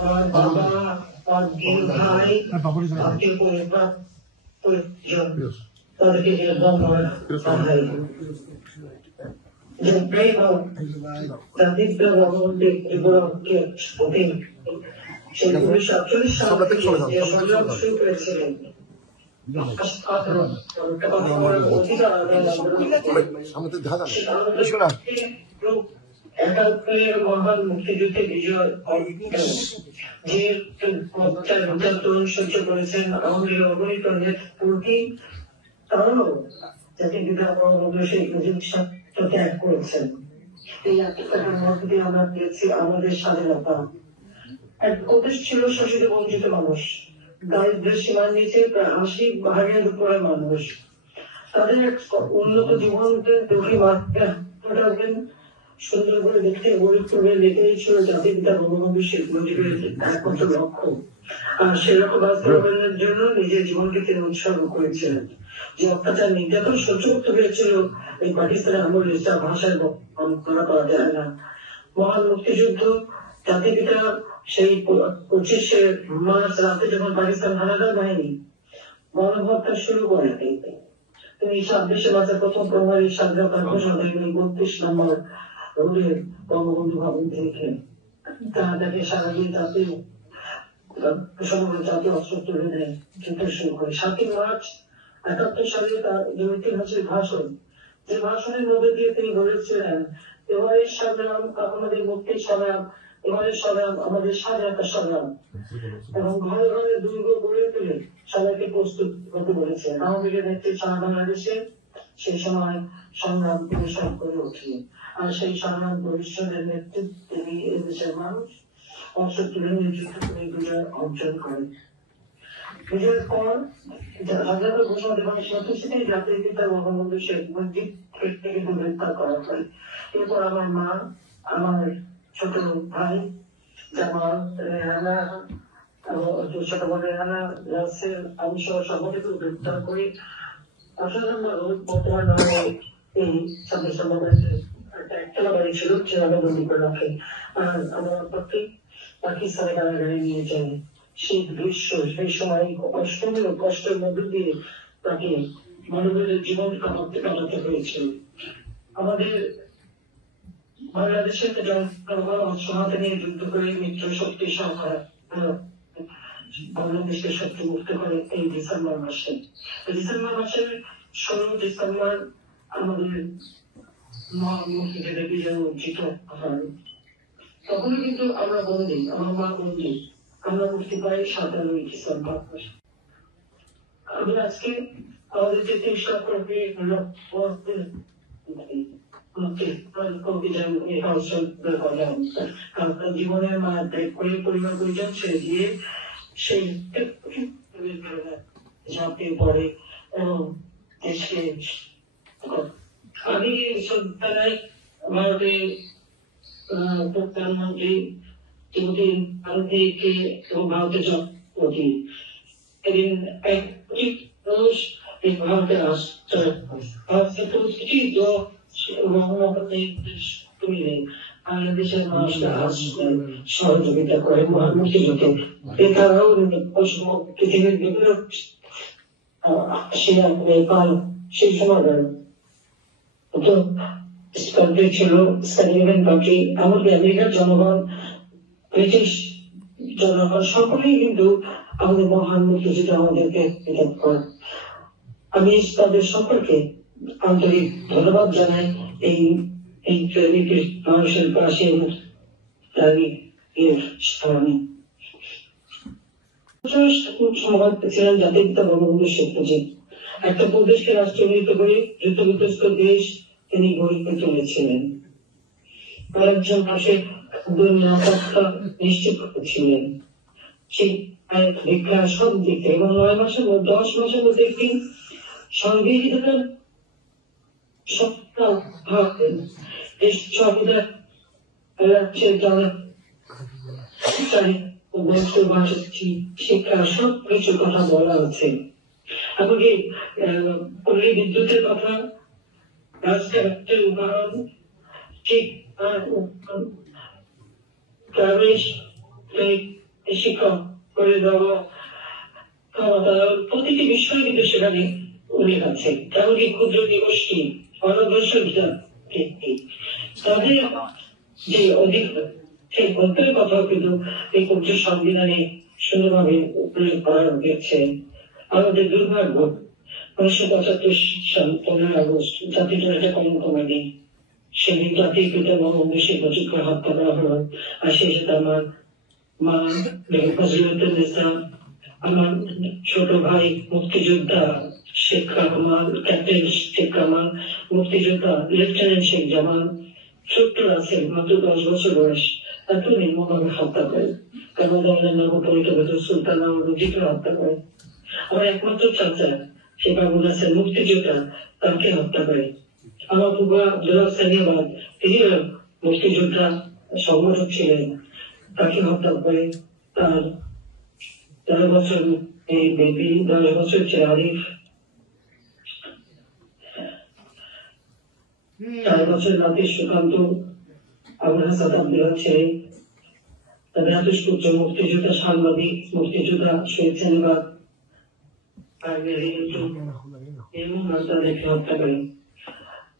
আমার বাবা, আমার বীর ভাই, আত্মীয় পরিবার, পরিজন, তাদেরকে ধন্যবাদ জানাই। যে প্রেম ও দারিদ্র বঙ্গবন্ধু ত্রিপুরাকে অধীন সেই 1948 সাল থেকে যে সংগ্রাম শুরু করেছিলেন মহান মুক্তিযুদ্ধে বিজয় যে নির্যাতন সহ্য করেছেন আমাদের অগণিত নেতৃত্বটি তারাও জাতির পিতা বঙ্গবন্ধু শেখ মুজিবুর সাথে ত্যাগ করেছেন। এই আত্মত্যাগের মধ্য দিয়ে আমরা পেয়েছি আমাদের স্বাধীনতা। এক প্রদেশ ছিল শোষিত বঞ্চিত মানুষ, দারিদ্র্যের সীমার নিচে প্রায় 80% উপরে মানুষ। তাদের উন্নত জীবনকে দুঃখী মাত্রাবেন সুন্দর করে দেখতে গরিব করে লেগেই ছিল জাতির পিতা বঙ্গবন্ধু শেখ মুজিবের একমাত্র লক্ষ্য। আর সেই লক্ষ্য বাস্তবায়নের জন্য নিজের জীবনকে তিনি উৎসর্গ করেছিলেন। যে অত্যাচার নির্যাতন সহ্য করতে হয়েছিল এই পাকিস্তানের আমলে যা ভাষায় বর্ণনা করা যায় না। মহান মুক্তিযুদ্ধ জাতির পিতা সেই 25শে মার্চ রাতে যখন পাকিস্তান হানাদার বাহিনী গণহত্যা শুরু করে তিনি 26শে মার্চের প্রথম প্রহরী স্বাধীনতা ঘোষণা করেন 32 নম্বর রোডের বঙ্গবন্ধু ভবন থেকে। তাকে সারা দিয়ে জাতীয় সমগ্র জাতীয় অস্ত্র তুলে দেয়, যুদ্ধ শুরু করে। 7ই মার্চ 71 সালে তার যে ঐতিহাসিক ভাষণ, যে ভাষণের মধ্যে দিয়ে তিনি বলেছিলেন এবারের সংগ্রাম আমাদের মুক্তির সংগ্রাম, এবারের সংগ্রাম আমাদের স্বাধীনতা সংগ্রাম, এবং ঘরে ঘরে দুর্গ গড়ে তুলে সবাইকে প্রস্তুত হতে বলেছেন। আওয়ামী লীগের নেতৃত্বে সারা বাংলাদেশে সেই সময় সংগ্রাম পরিশ্রম করে ওঠে। আর সেই সংগ্রাম পরিশ্রমের নেতৃত্বে এদেশের মানুষ অস্ত্র তুলে নিয়ে যুদ্ধ করে বিজয় অর্জন করে। বিজয়ের পর স্বাধীনতা ঘোষণা দেওয়ার সাথে সাথেই জাতির পিতা বঙ্গবন্ধু শেখ মুজিব থেকে গ্রেপ্তার করা হয়। এরপর আমার মা, আমার ছোট ভাই জামাল, রেহানা, ছোট বোন রেহানা, রাসেল, আমি সহ সকলকে গ্রেপ্তার করে 18 নম্বর রোড বর্তমান নামে এই 26 নম্বর একটা বাড়ি ছিল সেভাবে বন্দি করে রাখে। আর আমার পক্ষে পাকিস্তানের কারাগারে নিয়ে যায়। সেই দৃশ্য সেই সময় কষ্টের মধ্যে দিয়ে তাকে মানবের জীবন কাটাতে হয়েছিল। আমাদের বাংলাদেশের জনগণ হাতে নিয়ে যুদ্ধ করে মিত্র শক্তি সংখ্যা বাংলাদেশকে শক্তি মুক্ত করে এই ডিসেম্বর মাসে। ডিসেম্বর মাসের 16 ডিসেম্বর আমাদের মুক্তিযুদ্ধে বিজয় অর্জিত হয়। তখন কিন্তু আমরা বন্দী, আমার মা বন্দী, আমরা মুক্তি পাই 17 ডিসেম্বর। আমি আজকে আমাদের যে 30 লক্ষ জীবনের মা ত্যাগ করে পরিবার পরিজন ছেড়ে দিয়ে সেই ঝাঁপিয়ে পড়ে এবং দেশকে আমি সন্তানায় ভারতের প্রধানমন্ত্রী শ্রীমতী গান্ধীকে এবং ভারতের রাষ্ট্রপতি এদিন এক মানুষ এই ভারতের রাষ্ট্র বাংলাদেশের মানুষকে সহযোগিতা করে মহান মুক্তিযুদ্ধে। এছাড়াও পৃথিবীর বিভিন্ন নেপাল সেই সময় ছিল স্ক্যান্ডিনেভিয়ান কান্ট্রি, এমনকি আমেরিকার জনগণ, ব্রিটিশ জনগণ সকলেই কিন্তু আমাদের মহান মুক্তিযুদ্ধে আমাদেরকে করে। আমি তাদের সকলকে আন্তরিক ধন্যবাদ জানাই এই মানুষের পাশে ছিলেন জাতির পিতা বঙ্গবন্ধু শেখ মুজিব। একটা প্রদেশকে রাষ্ট্রীয়কৃত করে যুদ্ধবিধ্বস্ত দেশ তিনি গড়ে তুলেছিলেন। কয়েকজন মাসের নিরাপত্তা নিশ্চিত করেছিলেন সেই বিজ্ঞান সব দিক থেকে, এবং 9 মাসের মধ্যে 10 মাসের মধ্যে একটি সংগৃহীত শিক্ষা সব কিছুর কথা বলা আছে। এমনকি পল্লী বিদ্যুতের কথা, রাস্তাঘাটের উদাহরণ, ঠিক শিক্ষক করে দেওয়া ক্ষমতা প্রতিটি বিষয় কিন্তু সেখানে উল্লেখ আছে। এমনকি ক্ষুদ্র দিবসটি অনগ্রসর ভিত্তি তাদের যে অধিকার সেই অধিকারের কথাও কিন্তু এই ক্ষুদ্র সংবিধানে সুন্দরভাবে উল্লেখ করা হয়েছে। আমাদের দুর্ভাগ্য 1975 সাল 15 আগস্ট জাতীয় কর্মকর্তা দিন, সেদিন জাতির পিতা বঙ্গবন্ধু শেখ মুজিবকে হত্যা করা হলো। আর সেই সাথে আমার মা ফজলুদ্দিন, আমার ছোট ভাই মুক্তিযোদ্ধা শেখ রহমান, ক্যাপ্টেন শেখ রহমান, মুক্তিযোদ্ধা লেফটেন্যান্ট শেখ জামান, ছোট্ট রাসেল মাত্র 10 বছর বয়স, এত নির্মমভাবে হত্যা করে। কারণ নবপরিচালিত সুলতানা রুজিকে হত্যা করে। আমার একমাত্র চাচা শেখ আবুল হাসান মুক্তিযোদ্ধা, তাকে হত্যা করে। আমার বুবা আব্দুল সানিয়াবাদ, তিনি মুক্তিযোদ্ধা সংগঠক ছিলেন, তাকে হত্যা করে। তার 10 বছর এই বেবি, 10 বছর ছিল আরিফ, 4 বছর নাতি সুকান্ত, আবুল হাসান আব্দুল্লাহ ছেলে, তাদের হাতে সূর্য মুক্তিযোদ্ধা, সাংবাদিক, মুক্তিযোদ্ধা শহীদ সানিয়াবাদ তাদেরকে হত্যা করে।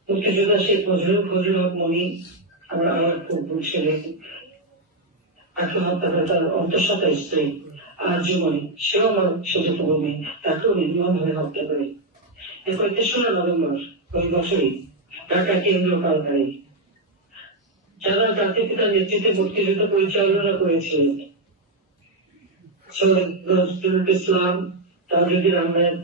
মুক্তিযোদ্ধা শেখ ফজলুল হক মনি, আমার খুব ছেলে, তাকে হত্যা করে তার অন্তঃসত্ত্বা স্ত্রী আরজু মনি, সেও আমার সতীর্থ ভূমি, তাকেও নির্মমভাবে হত্যা করে। এরপর 3রা নভেম্বর ওই বছরই ঢাকা কেন্দ্রীয় কারাগারে যারা জাতির পিতার নেতৃত্বে মুক্তিযুদ্ধ পরিচালনা করেছিলেন, সৈয়দ নজরুল ইসলাম, তাজউদ্দিন আহমেদ,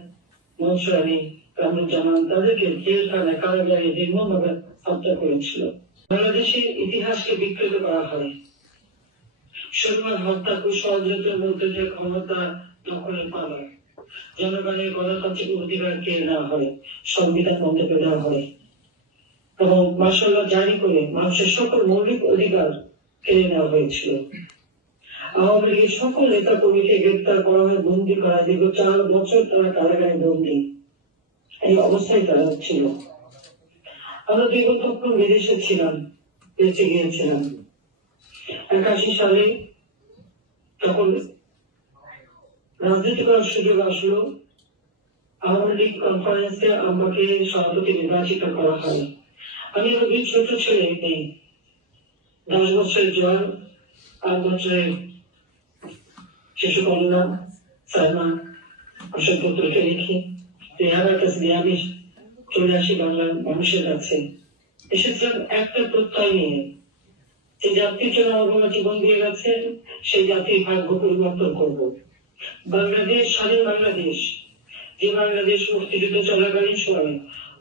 মনসুর আলী, কামরুজ্জামান, তাদেরকে জেলখানায় কারাগারে নির্মমভাবে হত্যা করেছিল। বাংলাদেশের ইতিহাসকে বিকৃত করা হয় শনিবার হত্যা ষড়যন্ত্রের মধ্যে দিয়ে ক্ষমতা দখলের পালায়, জনগণের গণতান্ত্রিক অধিকার কেড়ে নেওয়া হয়, সংবিধান মন্তব্য দেওয়া হয় এবং মার্শাল্লাহ জারি করে মানুষের সকল মৌলিক অধিকার কেড়ে নেওয়া হয়েছিল। আওয়ামী লীগের সকল নেতা কর্মীকে গ্রেপ্তার করা হয়, বন্দী করা হয়। দীর্ঘ 4 বছর তারা কারাগারে বন্দী, এই অবস্থায় তারা ছিল। আমরা দীর্ঘক্ষণ বিদেশে ছিলাম, বেঁচে গিয়েছিলাম। 81 সালে তখন রাজনীতি করার সুযোগ আসলো। আওয়ামী লীগ কনফারেন্সে আমাকে সভাপতি নির্বাচিত করা হয়। আমি খুবই ছোট ছেলে নেই, 10 বছরের জোয়ান, 8 বছরের শিশু কন্যা সালমান, অসংখ্য পুত্রকে রেখে আমার কাছে নিয়ে আমি চলে আসি বাংলার মানুষের কাছে। এসেছিলাম একটা প্রত্যয় নিয়ে, যে জাতির জন্য আমার জীবন দিয়ে গেছে, সেই জাতির ভাগ্য পরিবর্তন করব। বাংলাদেশ স্বাধীন বাংলাদেশ, যে বাংলাদেশ মুক্তিযুদ্ধ চলাকালীন সময়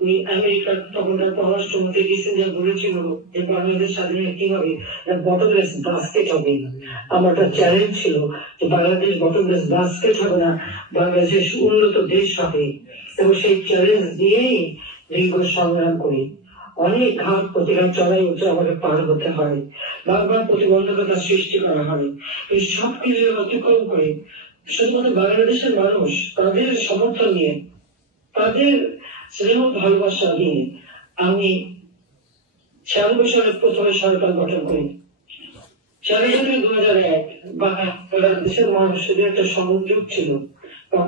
উনি আমেরিকার তখনকার পররাষ্ট্রমন্ত্রী কিসিঞ্জার বলেছিল যে বাংলাদেশ স্বাধীন কিভাবে বটমলেস বাস্কেট হবে। আমার একটা চ্যালেঞ্জ ছিল যে বাংলাদেশ বটমলেস বাস্কেট হবে না, বাংলাদেশ উন্নত দেশ হবে। এবং সেই চ্যালেঞ্জ দিয়েই দীর্ঘ সংগ্রাম করি। অনেক ঘাত প্রতিঘাত চড়াই উঠে আমাকে পার হতে হয়, বারবার প্রতিবন্ধকতা সৃষ্টি করা হয়। এই সবকিছু অতিক্রম করে শুধুমাত্র বাংলাদেশের মানুষ তাদের সমর্থন নিয়ে, তাদের স্নেহ ভালোবাসা নিয়ে আমি 96 সালে প্রথমে সরকার গঠন করি। 4 জানুয়ারি 2001 বাংলাদেশের মানুষের একটা সংযোগ ছিল।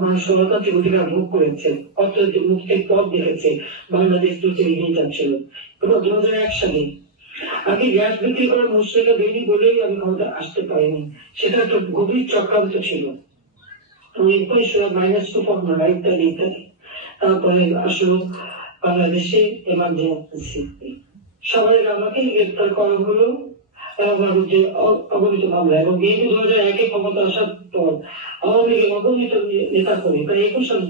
মানুষ গণতান্ত্রিক অধিকার ভোগ করেছে, অর্থনৈতিক মুক্তির পথ দেখেছে, বাংলাদেশ দ্রুত এগিয়ে যাচ্ছিল। এবং 2001 সালে আমি গ্যাস বিক্রি করার মুসলিমা দেয়নি বলেই আমি ক্ষমতা আসতে পারিনি। সেটা একটা গভীর চক্রান্ত ছিল। ইত্যাদি ইত্যাদি। তারপরে আসলো বাংলাদেশে এমার্জেন্সি, সবাই আমাকে গ্রেপ্তার করা হলো অগণিত মামলা। এবং বিএনপি 2001 ক্ষমতা আসার পর আওয়ামী লীগের অগণিত নেতা করে প্রায় 21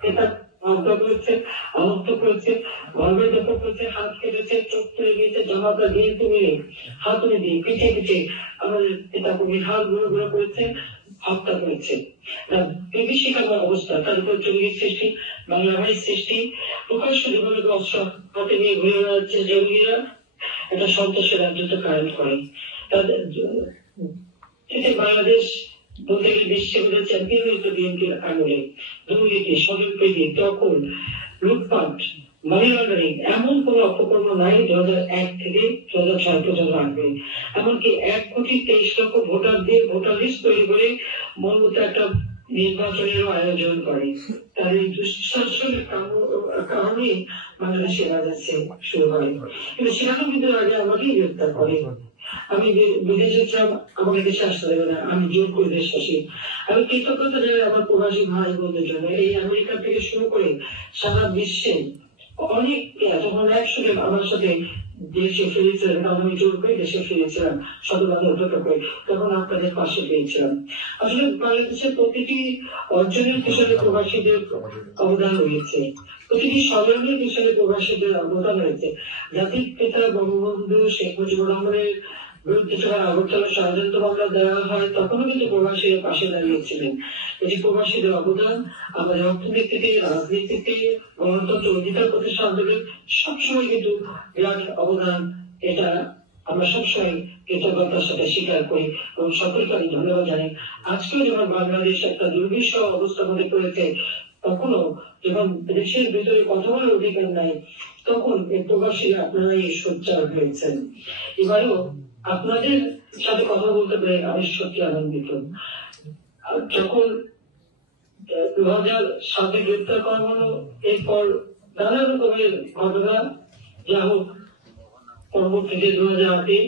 নেতা হত্যা করেছে, আহত করেছে, ঘরে দখল করেছে, হাত কেটেছে, চোখ তুলে দিয়েছে, জামাতা বিএনপি মিলে হাতুড়ি দিয়ে পিঠে পিঠে আমাদের নেতা কর্মীর হাত গুঁড়ো গুঁড়ো করেছে, হত্যা করেছে। বিভীষিকাময় অবস্থা, তার উপর জঙ্গির সৃষ্টি, বাংলা ভাইয়ের সৃষ্টি, প্রকাশ্য জীবনের অস্ত্র হাতে নিয়ে ঘুরে বেড়াচ্ছে জঙ্গিরা, একটা সন্ত্রাসের রাজত্ব কায়েম করে। তাদের বাংলাদেশ বলতে গেলে বিশ্বের চ্যাম্পিয়ন হয়েছে বিএনপির আঙুলে। দুর্নীতি, স্বজনপ্রীতি, দখল, লুটপাট, মানি লন্ডারিং এমন কোন অপকর্ম নাই 2001 থেকে 2006 পর্যন্ত আনবে। এমনকি 1,23,00,000 ভোটার দিয়ে ভোটার লিস্ট তৈরি করে মূলত একটা নির্বাচনের আয়োজন করে। তার এই দুঃশাসনের কারণে বাংলাদেশে রাজত্ব শুরু হয়। কিন্তু সেখানেও কিন্তু আগে আমাকেই গ্রেপ্তার করে। আমি বিদেশে ছিলাম, আমাকে দেশে আসতে দেবে না, আমি জোর করে দেশ আসি। আমি কৃতজ্ঞতা জানাই আমার প্রবাসী ভাই বোনদের জন্য। এই আমেরিকা থেকে শুরু করে সারা বিশ্বে অনেক যখন একসাথে আমার সাথে দেশে ফিরেছিলেন, কারণ আমি জোর করে দেশে ফিরেছিলাম শতভাগে অপেক্ষা করে, তখন আপনাদের পাশে পেয়েছিলাম। আসলে বাংলাদেশের প্রতিটি অর্জনের পিছনে প্রবাসীদের অবদান রয়েছে, প্রতিটি সংগ্রামের পিছনে প্রবাসীদের অবদান রয়েছে। জাতির পিতা বঙ্গবন্ধু শেখ মুজিবুর রহমানের বিরুদ্ধে যখন আগরতলা ষড়যন্ত্র মামলা দেওয়া হয়, তখনও কিন্তু প্রবাসীরা পাশে দাঁড়িয়েছিলেন। এই প্রবাসীদের অবদান আমাদের অর্থনীতিতে, রাজনীতিতে, গণতন্ত্র অধিকার প্রতিষ্ঠা আন্দোলন সবসময় কিন্তু বিরাট অবদান। এটা আমরা সবসময় কৃতজ্ঞতার সাথে স্বীকার করি এবং সকলকে আমি ধন্যবাদ জানাই। আজকেও যখন বাংলাদেশ একটা দুর্বিষহ অবস্থার মধ্যে পড়েছে, তখনও যখন দেশের ভিতরে কথা বলার অধিকার নাই, তখন এই প্রবাসীরা আপনারা এই সোচ্চার হয়েছেন। এবারেও আপনাদের সাথে কথা বলতে পেরে আমি সত্যি আনন্দিত। যখন 2007 গ্রেপ্তার করা হলো, এরপর নানা রকমের ঘটনা, যা হোক পরবর্তীতে 2008-এ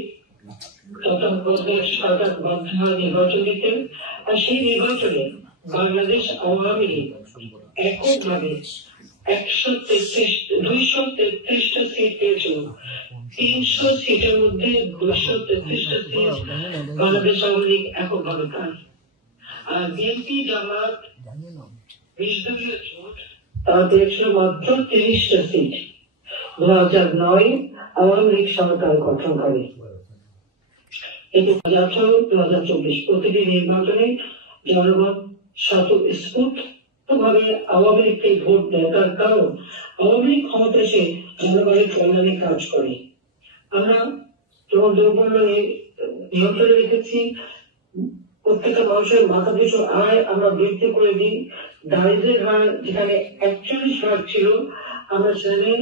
তত্ত্বাবধায়ক সরকার বাধ্য হয় নির্বাচন দিতে। আর সেই নির্বাচনে বাংলাদেশ আওয়ামী লীগ এককভাবে 233টা সিট পেয়েছিল। 300 সিটের মধ্যে 233টা সিট বাংলাদেশ আওয়ামী লীগ এককভাবে পায়। আর বিএনপি জামাত 20 দলীয় জোট তারা পেয়েছিল মাত্র 30টা সিট। 2009 আওয়ামী লীগ সরকার গঠন করে। কিন্তু 2018-2024 প্রতিটি নির্বাচনে জনগণ স্বতঃস্ফূর্তভাবে আওয়ামী লীগকে ভোট দেয়, তার কারণ আওয়ামী লীগ ক্ষমতা এসে জনগণের কল্যাণে কাজ করে। আমরা যেমন দ্রব্যমূল্য নিয়ন্ত্রণে রেখেছি, প্রত্যেকটা মানুষের মাথা পিছু আয় আমরা বৃদ্ধি করে দিই। দারিদ্রের হার যেখানে 41 ছিল, আমরা সেখানে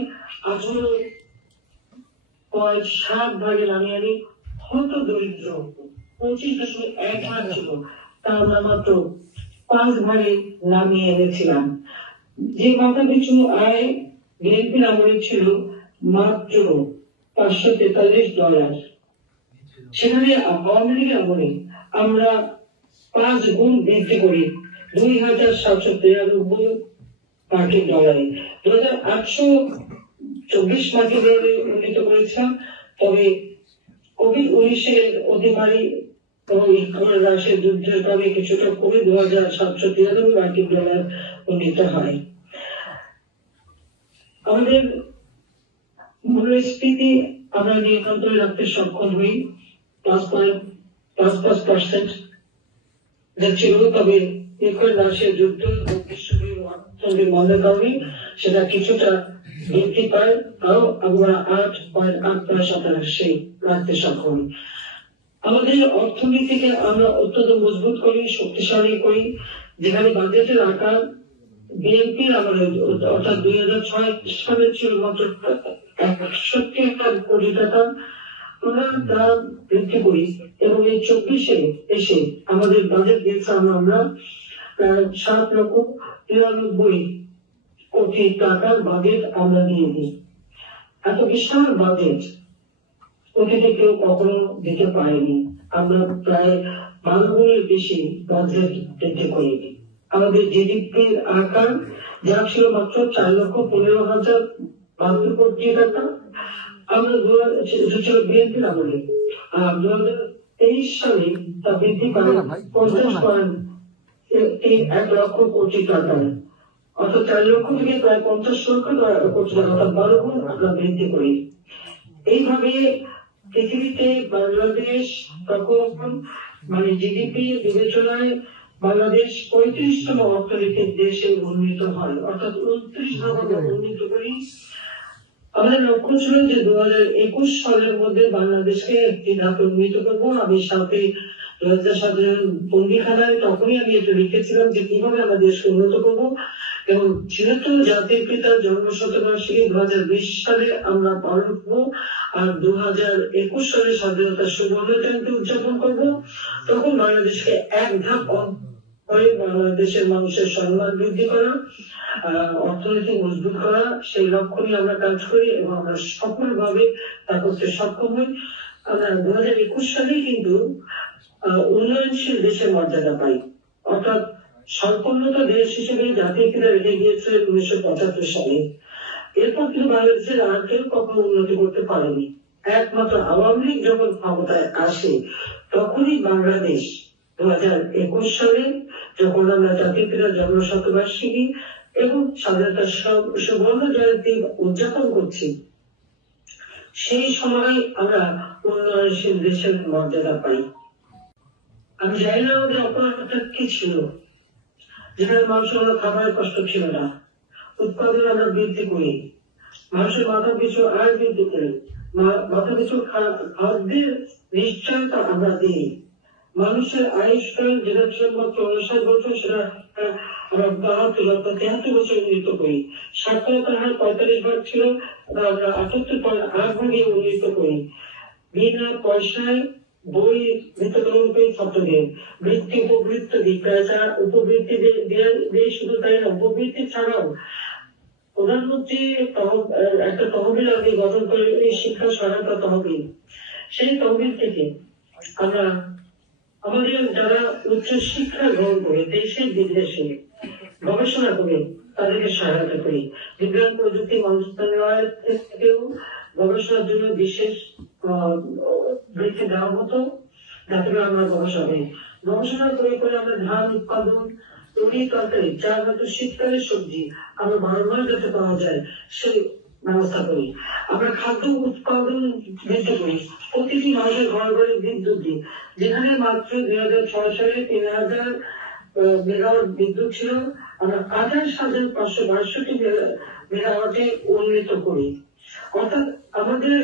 18.7 নামিয়ে আনি। হত দরিদ্র 25.1 ছিল, তা আমরা মাত্র 5 নামিয়ে এনেছিলাম। যে মাথা পিছু আয় বিএনপির আমলে ছিল মাত্র $543, সেখানে আওয়ামী লীগের আমলে আমরা 5 গুণ বৃদ্ধি করি $2,793 মার্কিন ডলারে। 2,824 মার্কিন ডলারে উন্নীত করেছিলাম। তবে কোভিড-19 অতিমারী এবং ইউক্রেন রাশিয়ার যুদ্ধের কারণে কিছুটা কমে $2,793 মার্কিন ডলার উন্নীত হয়। আমাদের মূল্যস্ফীতি আমরা নিয়ন্ত্রণে রাখতে সক্ষম হই, +5% ছিল। তবে ইউক্রেন রাশিয়ার যুদ্ধ অর্থনৈতিক মন্দার কারণে সেটা কিছুটা বৃদ্ধি পায়, তাও আমরা 8.8% রাখতে সক্ষম। আমাদের অর্থনীতিকে আমরা অত্যন্ত মজবুত করি, শক্তিশালী করি। যেখানে বাজেটের আকার বিএনপির আমলে অর্থাৎ 2006 সালে ছিল মাত্র 61 কোটি টাকা, আমরা তা বৃদ্ধি করি এবং এই 24-এ এসে আমাদের বাজেট দিয়েছিলাম আমরা 7,93 কোটি টাকার বাজেট আমরা দিয়ে দিই। এত বিশাল বাজেট অতীতে কেউ কখনো দিতে পারেনি। আমরা প্রায় 12 গুণের বেশি বাজেট বৃদ্ধি করি। আমাদের জিডিপির আকার যা ছিল মাত্র 4,15,072 কোটি টাকা, আমরা বিএনপির আমলে। আর 2023 সালে তা বৃদ্ধি পায় 1 লক্ষ কোটি টাকায়, অর্থাৎ 4 লক্ষ থেকে প্রায় 50 লক্ষ কোটি টাকা, অর্থাৎ 12 গুণ আমরা বৃদ্ধি করি। এইভাবে পৃথিবীতে বাংলাদেশ তখন জিডিপি বিবেচনায় বাংলাদেশ 35তম অর্থনীতির দেশে উন্নীত হয়, অর্থাৎ 29 ভাবে উন্নীত করি। আমাদের লক্ষ্য ছিল যে 2021 সালের মধ্যে বাংলাদেশকে একটি ধাপে উন্নীত করবো। আমি সাথে 2007 বন্দিখানায় তখনই আমি এটা লিখেছিলাম যে কিভাবে আমরা দেশকে উন্নত করবো। এবং যেহেতু জাতির পিতার জন্মশতবার্ষিকী 2020 সালে আমরা পালন করবো আর 2021 সালে স্বাধীনতার সুবর্ণ জয়ন্তী উদযাপন করবো, তখন বাংলাদেশকে এক ধাপ করে বাংলাদেশের মানুষের সম্মান বৃদ্ধি করা, অর্থনীতি মজবুত করা, সেই লক্ষ্য নিয়ে আমরা কাজ করি এবং আমরা সফলভাবে তা করতে সক্ষম হই। আমরা 2021 সালেই কিন্তু উন্নয়নশীল দেশের মর্যাদা পাই, অর্থাৎ সম্পূর্ণত দেশ হিসেবে জাতির পিতা রেখে গিয়েছে 1975 সালে। এরপর কিন্তু বাংলাদেশের আর কেউ কখনো উন্নতি করতে পারেনি। একমাত্র আওয়ামী লীগ যখন ক্ষমতায় আসে তখনই বাংলাদেশ 2021 সালে যখন আমরা জাতির পিতার জন্মশতবার্ষিকী এবং স্বাধীনতার সুবর্ণ জয়ন্তী উদযাপন করছি, সেই সময় আমরা উন্নয়নশীল দেশের মর্যাদা পাই। আমি জানি না আমাদের অপরাধটা কি ছিল, যেখানে মানুষের আমরা খাবারের কষ্ট ছিল না, উৎপাদন আমরা বৃদ্ধি করি, মানুষের মাথা পিছু আয় বৃদ্ধি করি, মাথা পিছু খাদ্যের নিশ্চয়তা আমরা দিই, মানুষের আয়ুষ্কাল যেটা ছিল মাত্র 59 বছর সেটা আমরা 73 বছর উন্নীত করি, সাক্ষরতার হার 45 ছিল আমরা 78.8 ভাগে উন্নীত করি, বিনা পয়সায় বই বিতরণ করে ছাত্রদের, বৃত্তি উপবৃত্তি জিজ্ঞাসা উপবৃত্তি দিয়ে শুধু তাই না, উপবৃত্তি ছাড়াও প্রধানমন্ত্রী একটা তহবিল আগে গঠন করে শিক্ষা সহায়তা তহবিল, সেই তহবিল থেকে আমরা আমাদের যারা উচ্চ শিক্ষা গ্রহণ করে দেশে বিদেশে গবেষণা করে তাদেরকে সহায়তা করি, বিজ্ঞান প্রযুক্তি মন্ত্রণালয়ের থেকেও গবেষণার জন্য বিশেষ বৃত্তি দেওয়া হতো, যাতে আমরা গবেষণা করে আমরা ধান উৎপাদন, তৈরি তরকারি, যা হয়তো শীতকালের সবজি আমরা 12 মাস যাতে পাওয়া যায় সেই ব্যবস্থা করি। আমরা খাদ্য উৎপাদন বৃদ্ধি করি, প্রতিটি মানুষের ঘরে ঘরে বিদ্যুৎ দিই, যেখানে মাত্র 2006 সালে 3000 মেগাওয়াট বিদ্যুৎ ছিল, আমরা 28,562 মেগাওয়াটে উন্নীত করি। অর্থাৎ আমাদের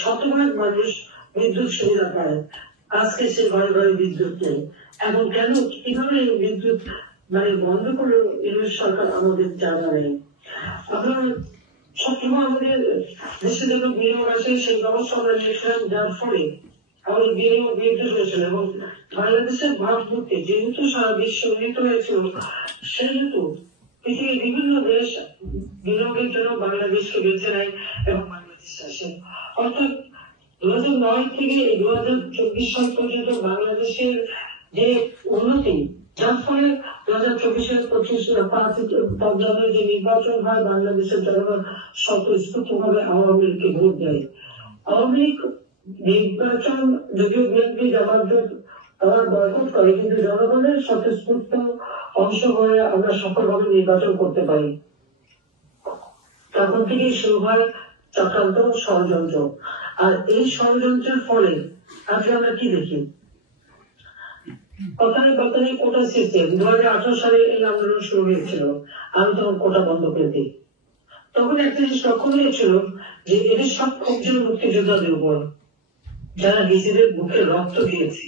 শতভাগ মানুষ বিদ্যুৎ সুবিধা পায়। আজকে সে ঘরে ঘরে বিদ্যুৎ নেই। এবং কেন, কিভাবে বিদ্যুৎ বন্ধ করলো ইংরেজ সরকার আমাদের জানা নেই। আমরা সবসময় আমাদের দেশে যত বিনিয়োগ আসে সেই ব্যবস্থা আমরা নিয়েছিলাম, যার ফলে আমাদের বিনিয়োগ বৃদ্ধি হয়েছিল এবং বাংলাদেশের ভাবমূর্তি যেহেতু সারা বিশ্ব উন্নীত হয়েছিল, সেহেতু পৃথিবীর বিভিন্ন দেশ বিনিয়োগের জন্য বাংলাদেশকে বেছে নেয় এবং বাংলাদেশে আসে। অর্থাৎ 2009 থেকে 2024 সাল পর্যন্ত বাংলাদেশের যে উন্নতি, যার ফলে 2024-এর 25 যে নির্বাচন হয়, বাংলাদেশের জনগণ স্বতঃস্ফূর্তভাবে আওয়ামী লীগকে ভোট দেয়। আওয়ামী লীগ নির্বাচন যদিও বিএনপি জামাত তারা বয়কট করে, কিন্তু জনগণের স্বতঃস্ফূর্ত অংশগ্রহণে আমরা সফলভাবে নির্বাচন করতে পারি। তখন থেকেই শুরু হয় চক্রান্ত, ষড়যন্ত্র। আর এই ষড়যন্ত্রের ফলে আজকে আমরা কি দেখি, কথায় কথায় কোটা সিস্টেম। 2018 সালে এই আন্দোলন শুরু হয়েছিল, আমি তখন কোটা বন্ধ করে দিই। তখন একটা জিনিস লক্ষ্য হয়েছিল যে এদের সব ক্ষোভ মুক্তিযোদ্ধাদের উপর, যারা নিজেদের বুকে রক্ত দিয়েছে,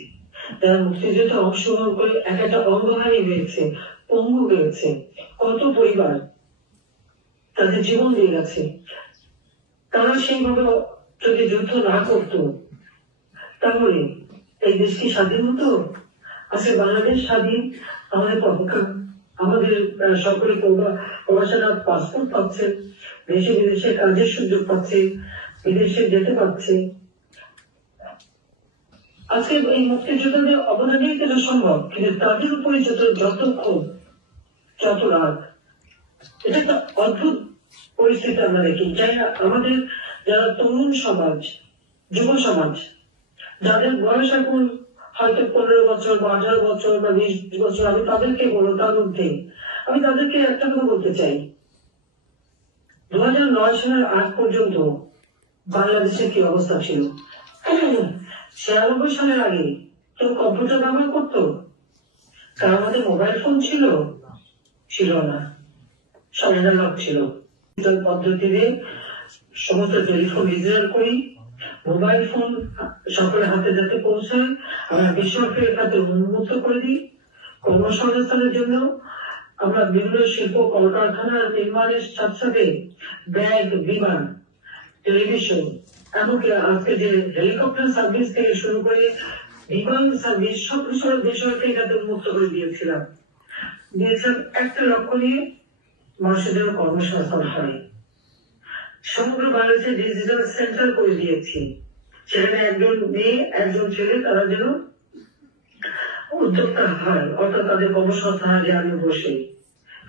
যারা মুক্তিযুদ্ধে অংশগ্রহণ করে এক একটা অঙ্গহানি হয়েছে, পঙ্গু হয়েছে, কত পরিবার তাদের জীবন দিয়ে গেছে, তারা সেইভাবে যদি যুদ্ধ না করত তাহলে এই দেশ কি স্বাধীন হতো? আজকে বাংলাদেশ স্বাধীন, আমাদের পতাকা, আমাদের সকলে প্রবাসীরা পাসপোর্ট পাচ্ছে, দেশে বিদেশে কাজের সুযোগ পাচ্ছে, বিদেশে যেতে পারছে। আজকে এই মুক্তিযোদ্ধাদের অবদানে কেন সম্ভব, কিন্তু তাদের উপরে যত ক্ষোভ, যত রাগ, এটা একটা অদ্ভুত পরিস্থিতি আমরা দেখি। আমাদের যারা তরুণ সমাজ, যুব সমাজ, যাদের বয়স এখন হয়তো 15 বছর বা 18 বছর বা 20 বছর, আমি তাদেরকে বলবো, তার মধ্যে আমি তাদেরকে একটা কথা বলতে চাই, 2009 সালের আগ পর্যন্ত বাংলাদেশের কি অবস্থা ছিল? 96 সালের আগে কেউ কম্পিউটার ব্যবহার করতো? কার আমাদের মোবাইল ফোন ছিল না, সব অ্যানালগ ছিল। পদ্ধতিতে সমস্ত টেলিফোন রিজার্ভ করি, মোবাইল ফোন সকলের হাতে যাতে পৌঁছায়, আমরা বেসরকারি খাতে উন্মুক্ত করে দিই কর্মসংস্থানের জন্য, আমরা বিভিন্ন শিল্প কলকারখানার নির্মাণের সাথে সাথে ব্যাগ, বিমান, টেলিভিশন, এমনকি আজকে যে হেলিকপ্টার সার্ভিস থেকে শুরু করে বিমান সার্ভিস সব বিষয়কে এটাতে উন্মুক্ত করে দিয়েছিলাম একটা লক্ষ্য নিয়ে মানুষের কর্মসংস্থান হয়। সমগ্র বাংলাদেশে ডিজিটাল সেন্টার করে দিয়েছি, সেখানে একজন মেয়ে একজন ছেলে তারা যেন উদ্যোক্তা হয়, অর্থাৎ তাদের কর্মসংস্থান হয়। আমি বসে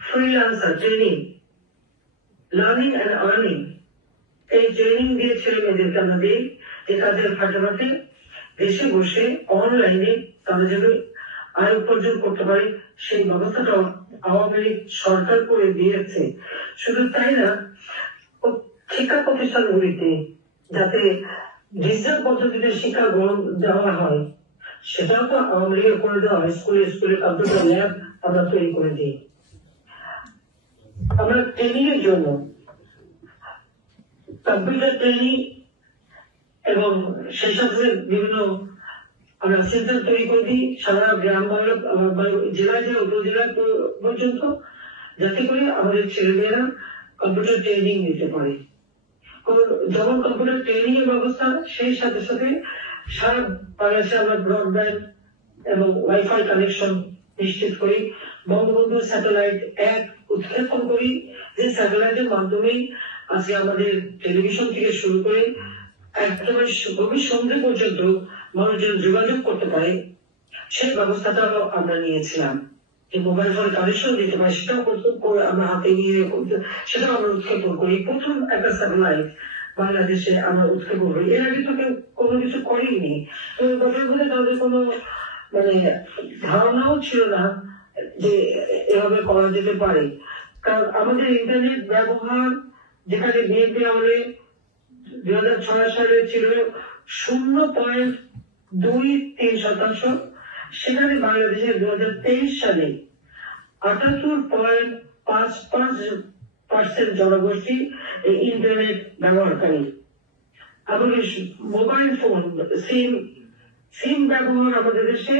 freelancer training, learning and earning, এই ট্রেনিং দিয়ে ছেলে মেয়েদেরকে আমরা দিই যে কাজের ফাটাফাটি দেশে বসে অনলাইনে তারা যেন আয় উপার্জন করতে পারে, সেই ব্যবস্থাটা আওয়ামী লীগ সরকার করে দিয়েছে। শুধু তাই না, শিক্ষা প্রতিষ্ঠানগুলিতে যাতে ডিজিটাল পদ্ধতিতে শিক্ষা গ্রহণ দেওয়া হয় সেটাও তো আওয়ামী লীগের করে দেওয়া হয়। স্কুলে স্কুলে কম্পিউটার ল্যাব আমরা তৈরি করে দিই। আমরা ট্রেনিং এর জন্য কম্পিউটার ট্রেনিং এবং সেই সাথে বিভিন্ন আমরা সেন্টার তৈরি করে দিই সারা গ্রাম জেলা জেলা উপজেলা পর্যন্ত, যাতে করে আমাদের ছেলেমেয়েরা কম্পিউটার ট্রেনিং নিতে পারে। যেমন কম্পিউটার ট্রেনিং এর ব্যবস্থা, সেই সাথে সাথে সারা বাংলাদেশে আমরা ব্রডব্যান্ড এবং ওয়াইফাই কানেকশন নিশ্চিত করি। বঙ্গবন্ধু স্যাটেলাইট এক উৎক্ষেপণ করি, যে স্যাটেলাইটের মাধ্যমেই আজকে আমাদের টেলিভিশন থেকে শুরু করে একেবারে গভীর সন্ধ্যে পর্যন্ত মানুষজন যোগাযোগ করতে পারে, সেই ব্যবস্থাটাও আমরা নিয়েছিলাম। যে মোবাইল ফোনে কানেকশন দিতে পারে সেটাও আমরা হাতে নিয়ে সেটাও আমরা উৎক্ষেপণ করি। প্রথম একটা স্যাটেলাইট বাংলাদেশে আমরা উৎক্ষেপণ করি। এর আগে তো কেউ কোনো কিছু করেনি, ব্যাপারগুলো তাদের কোনো মানে ধারণাও ছিল না যে এভাবে করা যেতে পারে। কারণ আমাদের ইন্টারনেট ব্যবহার যেখানে বিএনপি আমলে 2006 সালে ছিল 0.23%, সেখানে বাংলাদেশের 2023 সালে 78.55% জনগোষ্ঠী ইন্টারনেট ব্যবহারকারী। আমাদের মোবাইল ফোন সিম ব্যবহার আমাদের দেশে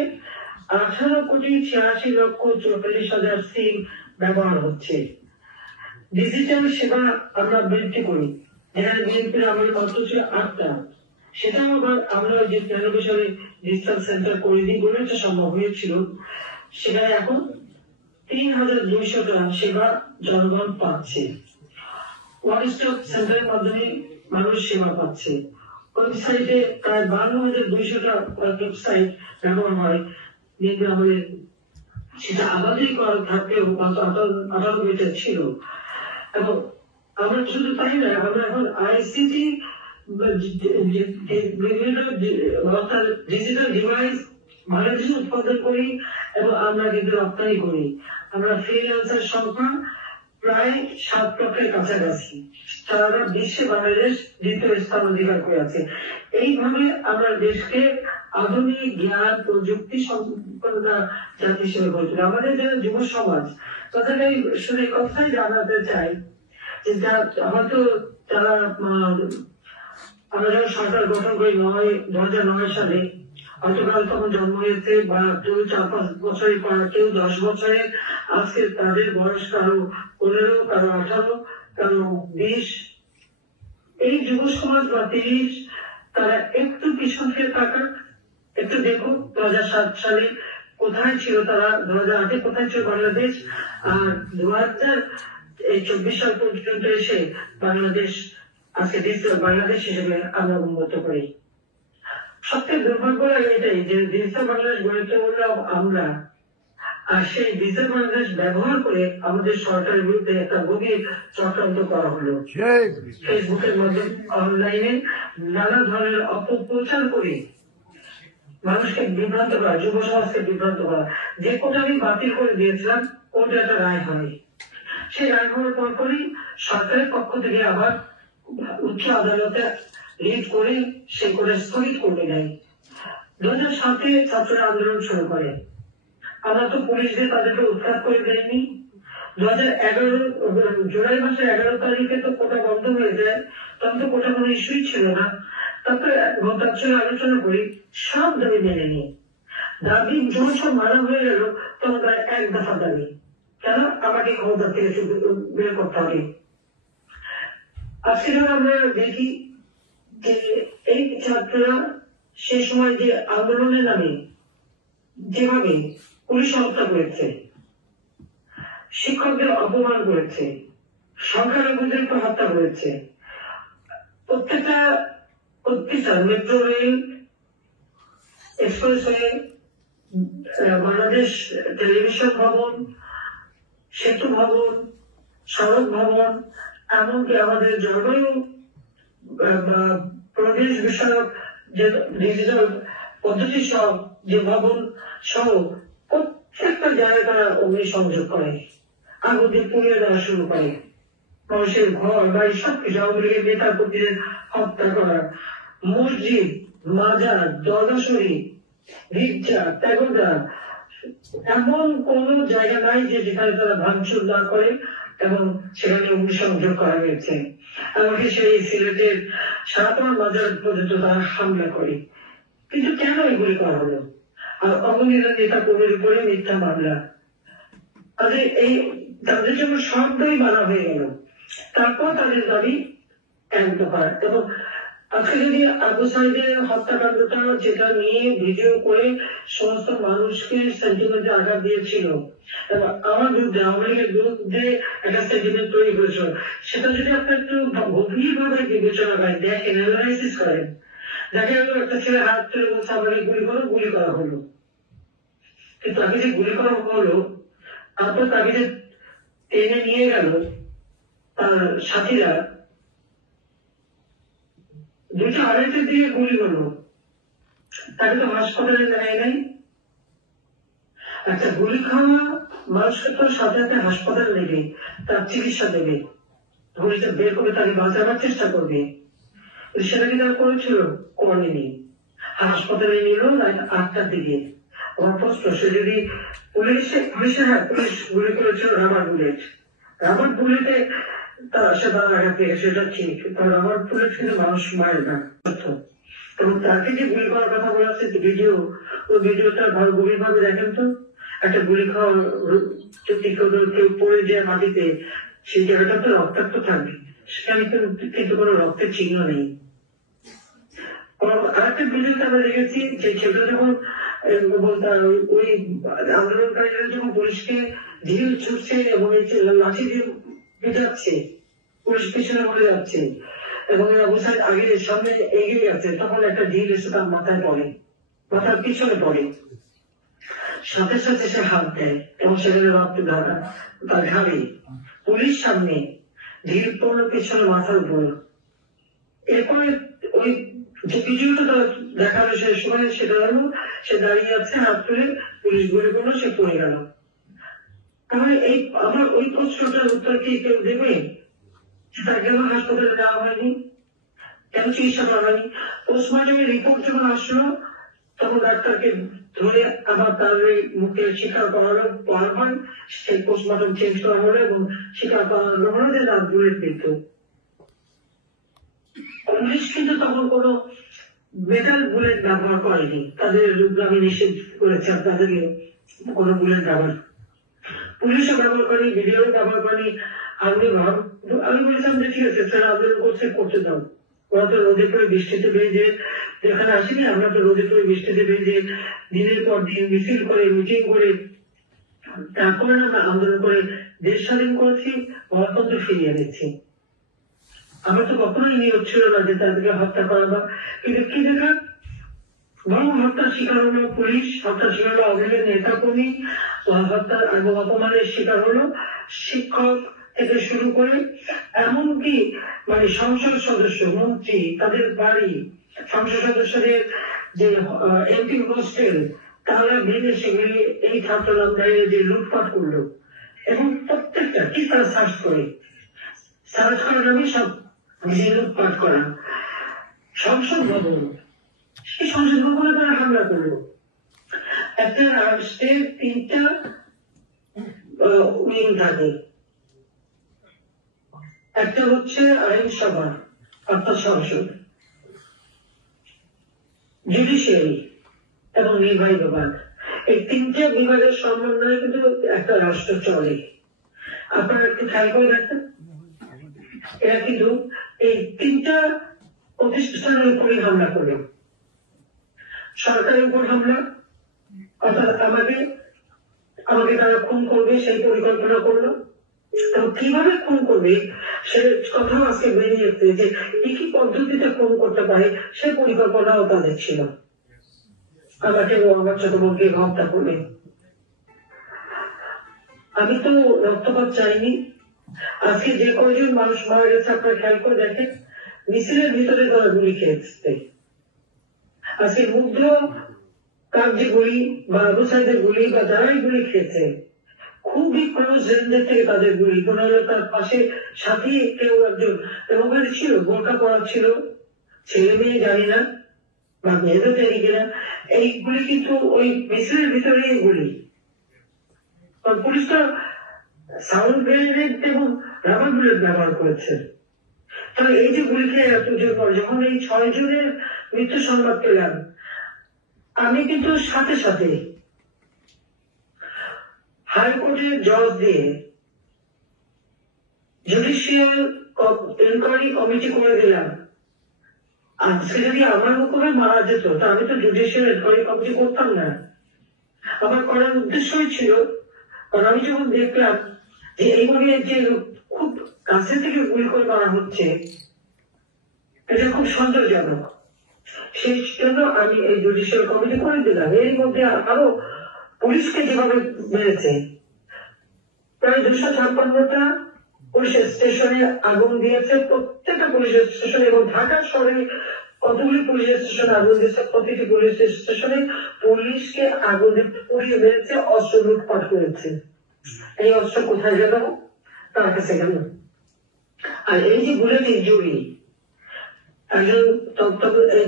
18,86,44,000 সিম ব্যবহার হচ্ছে। ডিজিটাল সেবা আমরা বৃদ্ধি করি, যেখানে বিএনপির আমাদের মাত্র ছিল 8টা, সেটাও আবার আমরা যে 93 সালে ডিজিটাল সেন্টার করে দিই বলে এটা সম্ভব হয়েছিল। সেখানে এখন 3,200টা সেবা জনগণ পাচ্ছে। ওয়ান স্টপ সেন্টারের মাধ্যমে মানুষ সেবা পাচ্ছে। ওয়েবসাইটে প্রায় 52,200টা ওয়েবসাইট ব্যবহার হয়। আমাদের সেটা আবাদই থাকলেও মাত্র 98টা ছিল। এবং আমরা শুধু তাই না, আমরা এখন আইসিটি ডিজিটাল ডিভাইস বাংলাদেশে উৎপাদন করি এবং আমরা কিন্তু রপ্তানি করি। আমরা ফ্রিল্যান্সার সংখ্যা প্রায় 7 লক্ষের কাছাকাছি। সারা বিশ্বে বাংলাদেশ দ্বিতীয় স্থান অধিকার করে আছে। এইভাবে আমরা দেশকে আধুনিক জ্ঞান প্রযুক্তি সম্পন্নতা জাতি হিসেবে গড়ে তুলি। আমাদের যারা যুব সমাজ তাদেরকে শুধু এই কথাই জানাতে চাই যে হয়তো যারা আমরা যখন সরকার গঠন করি 2009 সালে, হয়তো কারো তখন জন্ম হয়েছে বা কেউ 4-5 বছরের পর, কেউ 10 বছরের, আজকে তাদের বয়স কারো 15, কারো 18, কারো 20। এই যুব সমাজ বা 30 তারা একটু পিছন ফিরে তাকাক, একটু দেখুক 2007 সালে কোথায় ছিল তারা, 2008-এ কোথায় ছিল বাংলাদেশ, আর 2024 সাল পর্যন্ত এসে বাংলাদেশ আজকে ডিজিটাল বাংলাদেশ হিসেবে আমরা উন্নত করি। সবচেয়ে দুর্ভাগ্য লাগে এটাই যে ডিজিটাল বাংলাদেশ গড়ে তুললাম আমরা, আর সেই ডিজিটাল বাংলাদেশ ব্যবহার করে আমাদের সরকারের বিরুদ্ধে একটা গভীর চক্রান্ত করা হলো। ফেসবুকের মাধ্যমে অনলাইনে নানা ধরনের অপপ্রচার করে মানুষকে বিভ্রান্ত করা, যুব সমাজকে বিভ্রান্ত করা। যে কোটা আমি বাতিল করে দিয়েছিলাম, কোর্টে একটা রায় হয়। সেই রায় হওয়ার পরপরই সরকারের পক্ষ থেকে আবার উচ্চ আদালতে রিট করে সে কোটা স্থগিত করতে নেয়। 2007-এ ছাত্ররা আন্দোলন শুরু করে। আমরা তো পুলিশ দিয়ে তাদেরকে উৎখাত করে দেয়নি। 2011 জুলাই মাসের 11 তারিখে তো কোটা বন্ধ হয়ে যায়, তখন তো কোটা কোনো ইস্যুই ছিল না। তারপরে তার সঙ্গে আলোচনা করি, সব দাবি মেনে নিই। দাবি যখন সব মানা হয়ে গেল তখন তার 1 দফা দাবি, কেন আমাকে ক্ষমতা থেকে বের করতে হবে। আজকে আমরা দেখি যে এই ছাত্ররা সে সময় যে আন্দোলনের নামে যেভাবে পুলিশ হত্যা করেছে, শিক্ষকদের অপমান করেছে, সংখ্যালঘুদেরকে হত্যা করেছে, প্রত্যেকটা প্রতিষ্ঠান metro rail, expressway, Bangladesh television ভবন, সেতু ভবন, সড়ক ভবন, এমনকি আমাদের জলবায়ু পরিবেশ বিষয়ক যে ডিজিটাল পদ্ধতি সহ যে ভবন সহ প্রত্যেকটা জায়গায় তারা অগ্নিসংযোগ করে, আগুন দিয়ে পুড়িয়ে দেওয়া শুরু করে। মানুষের ঘর বাড়ি সবকিছু আওয়ামী লীগের নেতা কর্মীদের হত্যা করা, মসজিদ, মাজার, দরগা শরীফ, গির্জা, প্যাগোডা, এমন কোন জায়গা নাই যে যেখানে তারা ভাঙচুর না করে এবং সেখানে অগ্নিসংযোগ করা হয়েছে। এমনকি সেই সিলেটের সারাপাড়া মাজার পর্যন্ত তারা হামলা করে। কিন্তু কেন এগুলি করা হলো? আর অবনীরা নেতা কর্মীর উপরে মিথ্যা মামলা, তাদের জন্য সবটাই মানা হয়ে গেল। তারপর তাদের দাবি এক দফা। এবং আজকে যদি আবু সাইদের হত্যাকাণ্ডটা যেটা নিয়ে ভিডিও করে সমস্ত মানুষকে সেন্টিমেন্টে আঘাত দিয়েছিল এবং আমার বিরুদ্ধে, আওয়ামী লীগের বিরুদ্ধে একটা সেন্টিমেন্ট তৈরি করেছিল, সেটা যদি আপনি একটু গভীর ভাবে বিবেচনা করেন, দেখেন, অ্যানালাইসিস করেন, দেখা গেল একটা ছেলে হাত তুলে বলছে আমাকে গুলি করো, গুলি করা হলো। কিন্তু তাকে যে গুলি করা হলো, তারপর তাকে যে টেনে নিয়ে গেল তার সাথীরা, দুটো আড়াইটের দিকে গুলি হলো, তাকে তো হাসপাতালে নেয় নাই। একটা গুলি খাওয়া মানুষকে তো সাথে সাথে হাসপাতালে নেবে, তার চিকিৎসা দেবে, গুলিটা বের করে তাকে বাঁচাবার চেষ্টা করবে। সেটা কি তারা করেছিল? করেনি। হাসপাতালে নিল 8টার দিকে। আমার প্রশ্ন, সে যদি পুলিশ গুলি করেছিল রাবার বুলেট, রাবার বুলেটে সে তার আঘাত পেয়ে সেটা ঠিক, কারণ রাবার বুলেট কিন্তু মানুষ মারে না। এবং তাকে যে গুলি করার কথা বলা হচ্ছে ভিডিও, ওই ভিডিওটা ভালো গভীর ভাবে দেখেন তো। একটা গুলি খাওয়া কেউ পড়ে যায় মাটিতে, সেই জায়গাটা তো রক্তাক্ত থাকবে, সেখানে কিন্তু কোনো রক্তের চিহ্ন নেই। আরেকটা ভিডিওতে আমরা দেখেছি যে ছেলেটা যখন ওই আন্দোলনকারীরা যখন পুলিশকে ঢিল ছুটছে এবং লাঠি দিয়ে পিটাচ্ছে, পুলিশ পিছনে পড়ে যাচ্ছে এবং অবস্থায় আগে সামনে এগিয়ে যাচ্ছে, তখন একটা ঢিল এসে তার মাথায় পড়ে, মাথার পিছনে পড়ে, সাথে সাথে সে হাত দেয় এবং সেখানে রক্ত ধারা তার ঘাড়ে, পুলিশ সামনে, ঢিল পড়লো পিছনে মাথার উপর। এরপরে ওই যে ভিডিওটা দেখালো সে সময়, সেটা হলো সে দাঁড়িয়ে আছে, হাত তুলে, পুলিশ গুলি করলো, সে পড়ে গেল। তাহলে আমার ওই প্রশ্নটার উত্তর কি কেউ দেবে? তার কেন হাসপাতালে দেওয়া হয়নি, কেন চিকিৎসা করা হয়নি? পোস্টমর্টমের রিপোর্ট যখন আসলো তখন ডাক্তারকে ধরে আবার তার মুখে স্বীকার করানো হয়, সেই পোস্টমর্টম চেঞ্জ করা হলো এবং স্বীকার করানো হলো যে তার বুলেট বিদ্ধ। পুলিশ কিন্তু তখন কোন মেটাল বুলেট ব্যবহার করেনি, তাদের রূপগ্রামে নিষেধ করেছে তাদেরকে কোনো বুলেট ব্যবহার, পুলিশও ব্যবহার করেনি, ভিডিও ব্যবহার করেনি। আমি বলেছিলাম যে ঠিক আছে স্যার, আন্দোলন করতে দাও, ওরা তো রোদে পরে বৃষ্টিতে বেরিয়ে যেখানে আসিনি, আমরা তো রোদে পরে বৃষ্টিতে বেরিয়ে দিনের পর দিন মিছিল করে, মিটিং করে, তারপরে আমরা আন্দোলন করে দেশ স্বাধীন করেছি, গণতন্ত্র ফিরিয়ে এনেছি। আমরা তো কখনোই নিয়োগ ছিল না যে তাদেরকে হত্যা করা বা, কিন্তু কি দেখা বরং হত্যার শিকার হলো পুলিশ, হত্যার শিকার হলো আওয়ামী লীগের নেতা কর্মী, হত্যার এবং অপমানের শিকার হলো শিক্ষক থেকে শুরু করে এমনকি সংসদ সদস্য, মন্ত্রী, তাদের বাড়ি, সংসদ সদস্যদের যে এমপি হোস্টেল, তারা ভেঙে সেগুলি এই ছাত্রদল যে লুটপাট করলো এবং প্রত্যেকটা কি তারা সার্চ করার জন্য সব লুটপাট করা। সংসদ ভবন, সেই সংসদ ভবনে তারা হামলা করলো। একটা রাষ্ট্রের 3টা উইং থাকে, একটা হচ্ছে আইনসভা অর্থাৎ সংসদ, জুডিশিয়ারি এবং নির্বাহী বিভাগ। এই 3টে বিভাগের সমন্বয়ে কিন্তু একটা রাষ্ট্র চলে। আপনারা একটু খেয়াল করে দেখেন, এরা কিন্তু এই 3টা প্রতিষ্ঠানের উপরে হামলা করলো। সরকারের উপর হামলা, অর্থাৎ আমাকে তারা খুন করবে সেই পরিকল্পনা করলো। কিভাবে খুন করবে সে কথাও আজকে বেরিয়েছে, যে কি পদ্ধতিতে খুন করতে পারে সে পরিকল্পনাও তাদের ছিল। আমাকে ও আমার ছোট বোনকে হত্যা করবে। আমি তো রক্তপাত চাইনি। আজকে যে কয়জন মানুষ মারা গেছে আপনারা খেয়াল করে দেখেন, মিছিলের ভিতরে তারা গুলি খেয়েছে। আজকে মুগ্ধ কার যে গুলি বা আবু সাইদের গুলি বা যারাই গুলি খেয়েছে, খুবই ক্লোজ রেঞ্জের থেকে তাদের গুলি। কোনো হলো তার পাশে সাথী কেউ একজন ওখানে ছিল, বোরকা পরা ছিল, ছেলে মেয়ে জানি না বা মেয়েদের জানি কিনা, এইগুলি কিন্তু ওই মিছিলের ভিতরে গুলি। পুলিশ তো সাউন্ড গ্রেনেড এবং রাবার বুলেট ব্যবহার করেছে। তাহলে এই যে গুলি খেয়ে এতজন পর যখন এই 6 জনের মৃত্যু সংবাদ পেলাম, আমি কিন্তু সাথে সাথে হাইকোর্টের জজ দিয়ে জুডিশিয়াল ইনকোয়ারি কমিটি করে দিলাম। আজকে যদি আমার হুকুমে মারা যেত, তা আমি তো জুডিশিয়াল ইনকোয়ারি কমিটি করতাম না। আমার করার উদ্দেশ্যই ছিল, কারণ আমি যখন দেখলাম যে এইভাবে যে খুব কাছে থেকে গুলি করে মারা হচ্ছে, এটা খুব সন্দেহজনক। সেই জন্য আমি এই জুডিশিয়াল কমিটি করে দিলাম। এর মধ্যে আরো পুলিশকে যেভাবে মেরেছে, প্রায় 256টা পুলিশের স্টেশনে আগুন দিয়েছে, প্রত্যেকটা পুলিশের স্টেশনে, এবং ঢাকা শহরে কতগুলি পুলিশের স্টেশনে আগুন দিয়েছে। প্রতিটি পুলিশ স্টেশনে পুলিশকে আগুন পুড়িয়ে মেরেছে, অস্ত্র লুটপাট করেছে। এই অস্ত্র কোথায় গেল? তার কাছে গেল। আর এই যে বুলেট ইনজুরি, একজন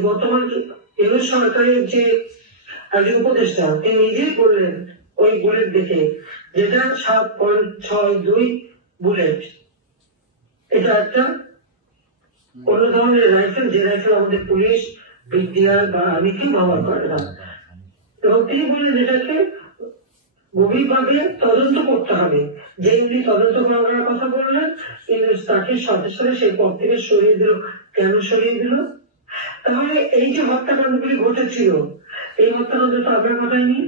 বর্তমান ইউনিট সরকারের যে একজন উপদেষ্টা, তিনি নিজেই বললেন ওই বুলেট দেখে, যেটা 7.62 বুলেট, এটা একটা কোন ধরনের রাইফেল, যে রাইফেল আমাদের পুলিশ, বিডিআর বা আমি কি ব্যবহার করে না। এবং তিনি বললেন এটাকে গভীরভাবে তদন্ত করতে হবে। যে উনি তদন্ত করার কথা বললেন, তাকে সাথে সাথে সেই পদ থেকে সরিয়ে দিল। কেন সরিয়ে দিল? তাহলে এই যে হত্যাকাণ্ডগুলি ঘটেছিল, এই হত্যাকাণ্ড তো আপনার ঘটায়নি।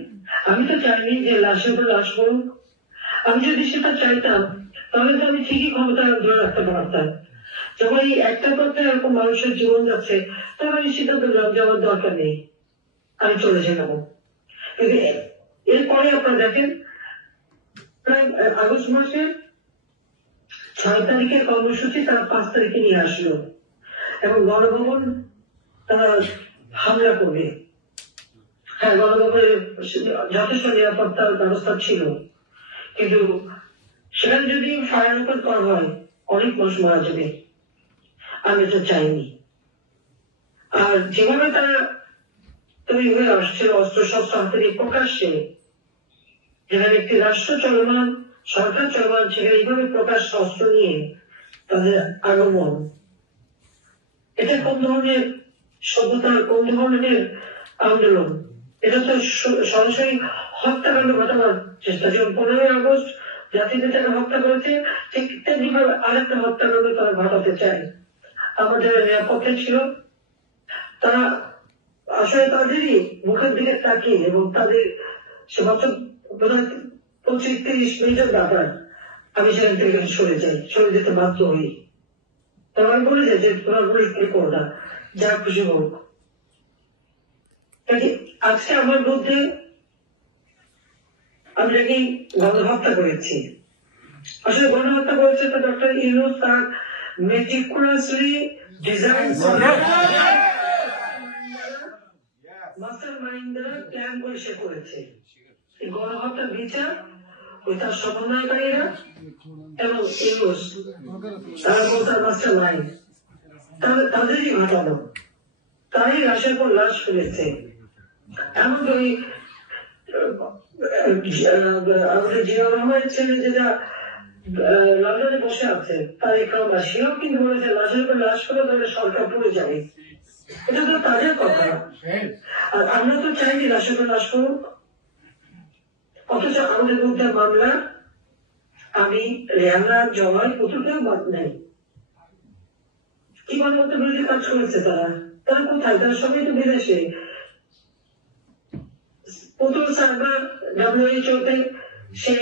আমি তো চাইনি যে লাশের পর লাশ করুক। আমি যদি সেটা চাইতাম, তাহলে তো আমি ঠিকই ক্ষমতা ধরে রাখতে পারতাম। যখন এই একটা করতে এরকম মানুষের জীবন যাচ্ছে, তখন আমি সিদ্ধান্ত নিলাম যে আমার দরকার নেই, আমি চলে যেতাম। কিন্তু এরপরে আপনারা দেখেন, প্রায় আগস্ট মাসের 6 তারিখের কর্মসূচি তারা 5 তারিখে নিয়ে আসলো, এবং গণভবন তারা হামলা করবে। হ্যাঁ, গণভবনে যথেষ্ট নিরাপত্তার ব্যবস্থা ছিল, কিন্তু সেখানে যদি ফায়ার করা হয় অনেক মানুষ মারা যাবে। আমি এটা চাইনি। আর যেভাবে তারা তৈরি হয়ে আসছে অস্ত্র শস্ত্র হাতে নিয়ে প্রকাশ্যে, যেখানে একটি রাষ্ট্র চলমান, সরকার চলমান, সেখানে এইভাবে প্রকাশ্য অস্ত্র নিয়ে তাদের আগমন, এটা কোন ধরনের সভ্যতা, কোন ধরনের আন্দোলন? এটা তো সরাসরি হত্যাকাণ্ড ঘটানোর চেষ্টা। যেমন 15ই আগস্ট জাতির পিতাকে হত্যা করেছে, ঠিক তেমনি ভাবে আরেকটা হত্যাকাণ্ড তারা ঘটাতে চায়। আমাদের নিরাপত্তা ছিল, তারা আসলে তাদেরই মুখের দিকে তাকিয়ে, এবং তাদের সে বছর 25-30 মিনিটের ব্যাপার, আমি সেখান থেকে সরে যেতে বাধ্য হই। তারা বলে যে তোমরা পুলিশ কি করো না, যা খুশি হোক। আজকে আমার মধ্যে আমি নাকি গণহত্যা করেছি। আসলে গণহত্যা করেছে তো ডক্টর ইউনূস তার মেটিকুলাসলি ডিজাইন মাস্টার মাইন্ড দ্বারা প্ল্যান করে সে করেছে। এই গণহত্যার বিচার ওই তার সমন্বয়কারীরা এবং ইউনূস, তারা তার মাস্টার মাইন্ড, তাদেরই ঘটানো। তাই লাশের পর লাশ ফেলেছে। এমনকি আমাদের জিয়াউর রহমানের ছেলে যেটা লন্ডনে বসে আছে, তার একরাম দাস, সেও কিন্তু বলেছে লাশের পর লাশ ফেলে তাহলে সরকার পুড়ে যাবে। এটা তো তাদের কথা। আর আমরা তো চাইনি লাশের পর লাশ করুক, অথচ আমাদের মধ্যে মামলা, আমি রেহানা জওয়ান প্রথমটাও বাদ নেই। কি গণতন্ত্র বিরোধী কাজ করেছে তারা? তারা কোথায়? তারা সবাই তো বিদেশে। পুতুল সার্ভার WHO তে সে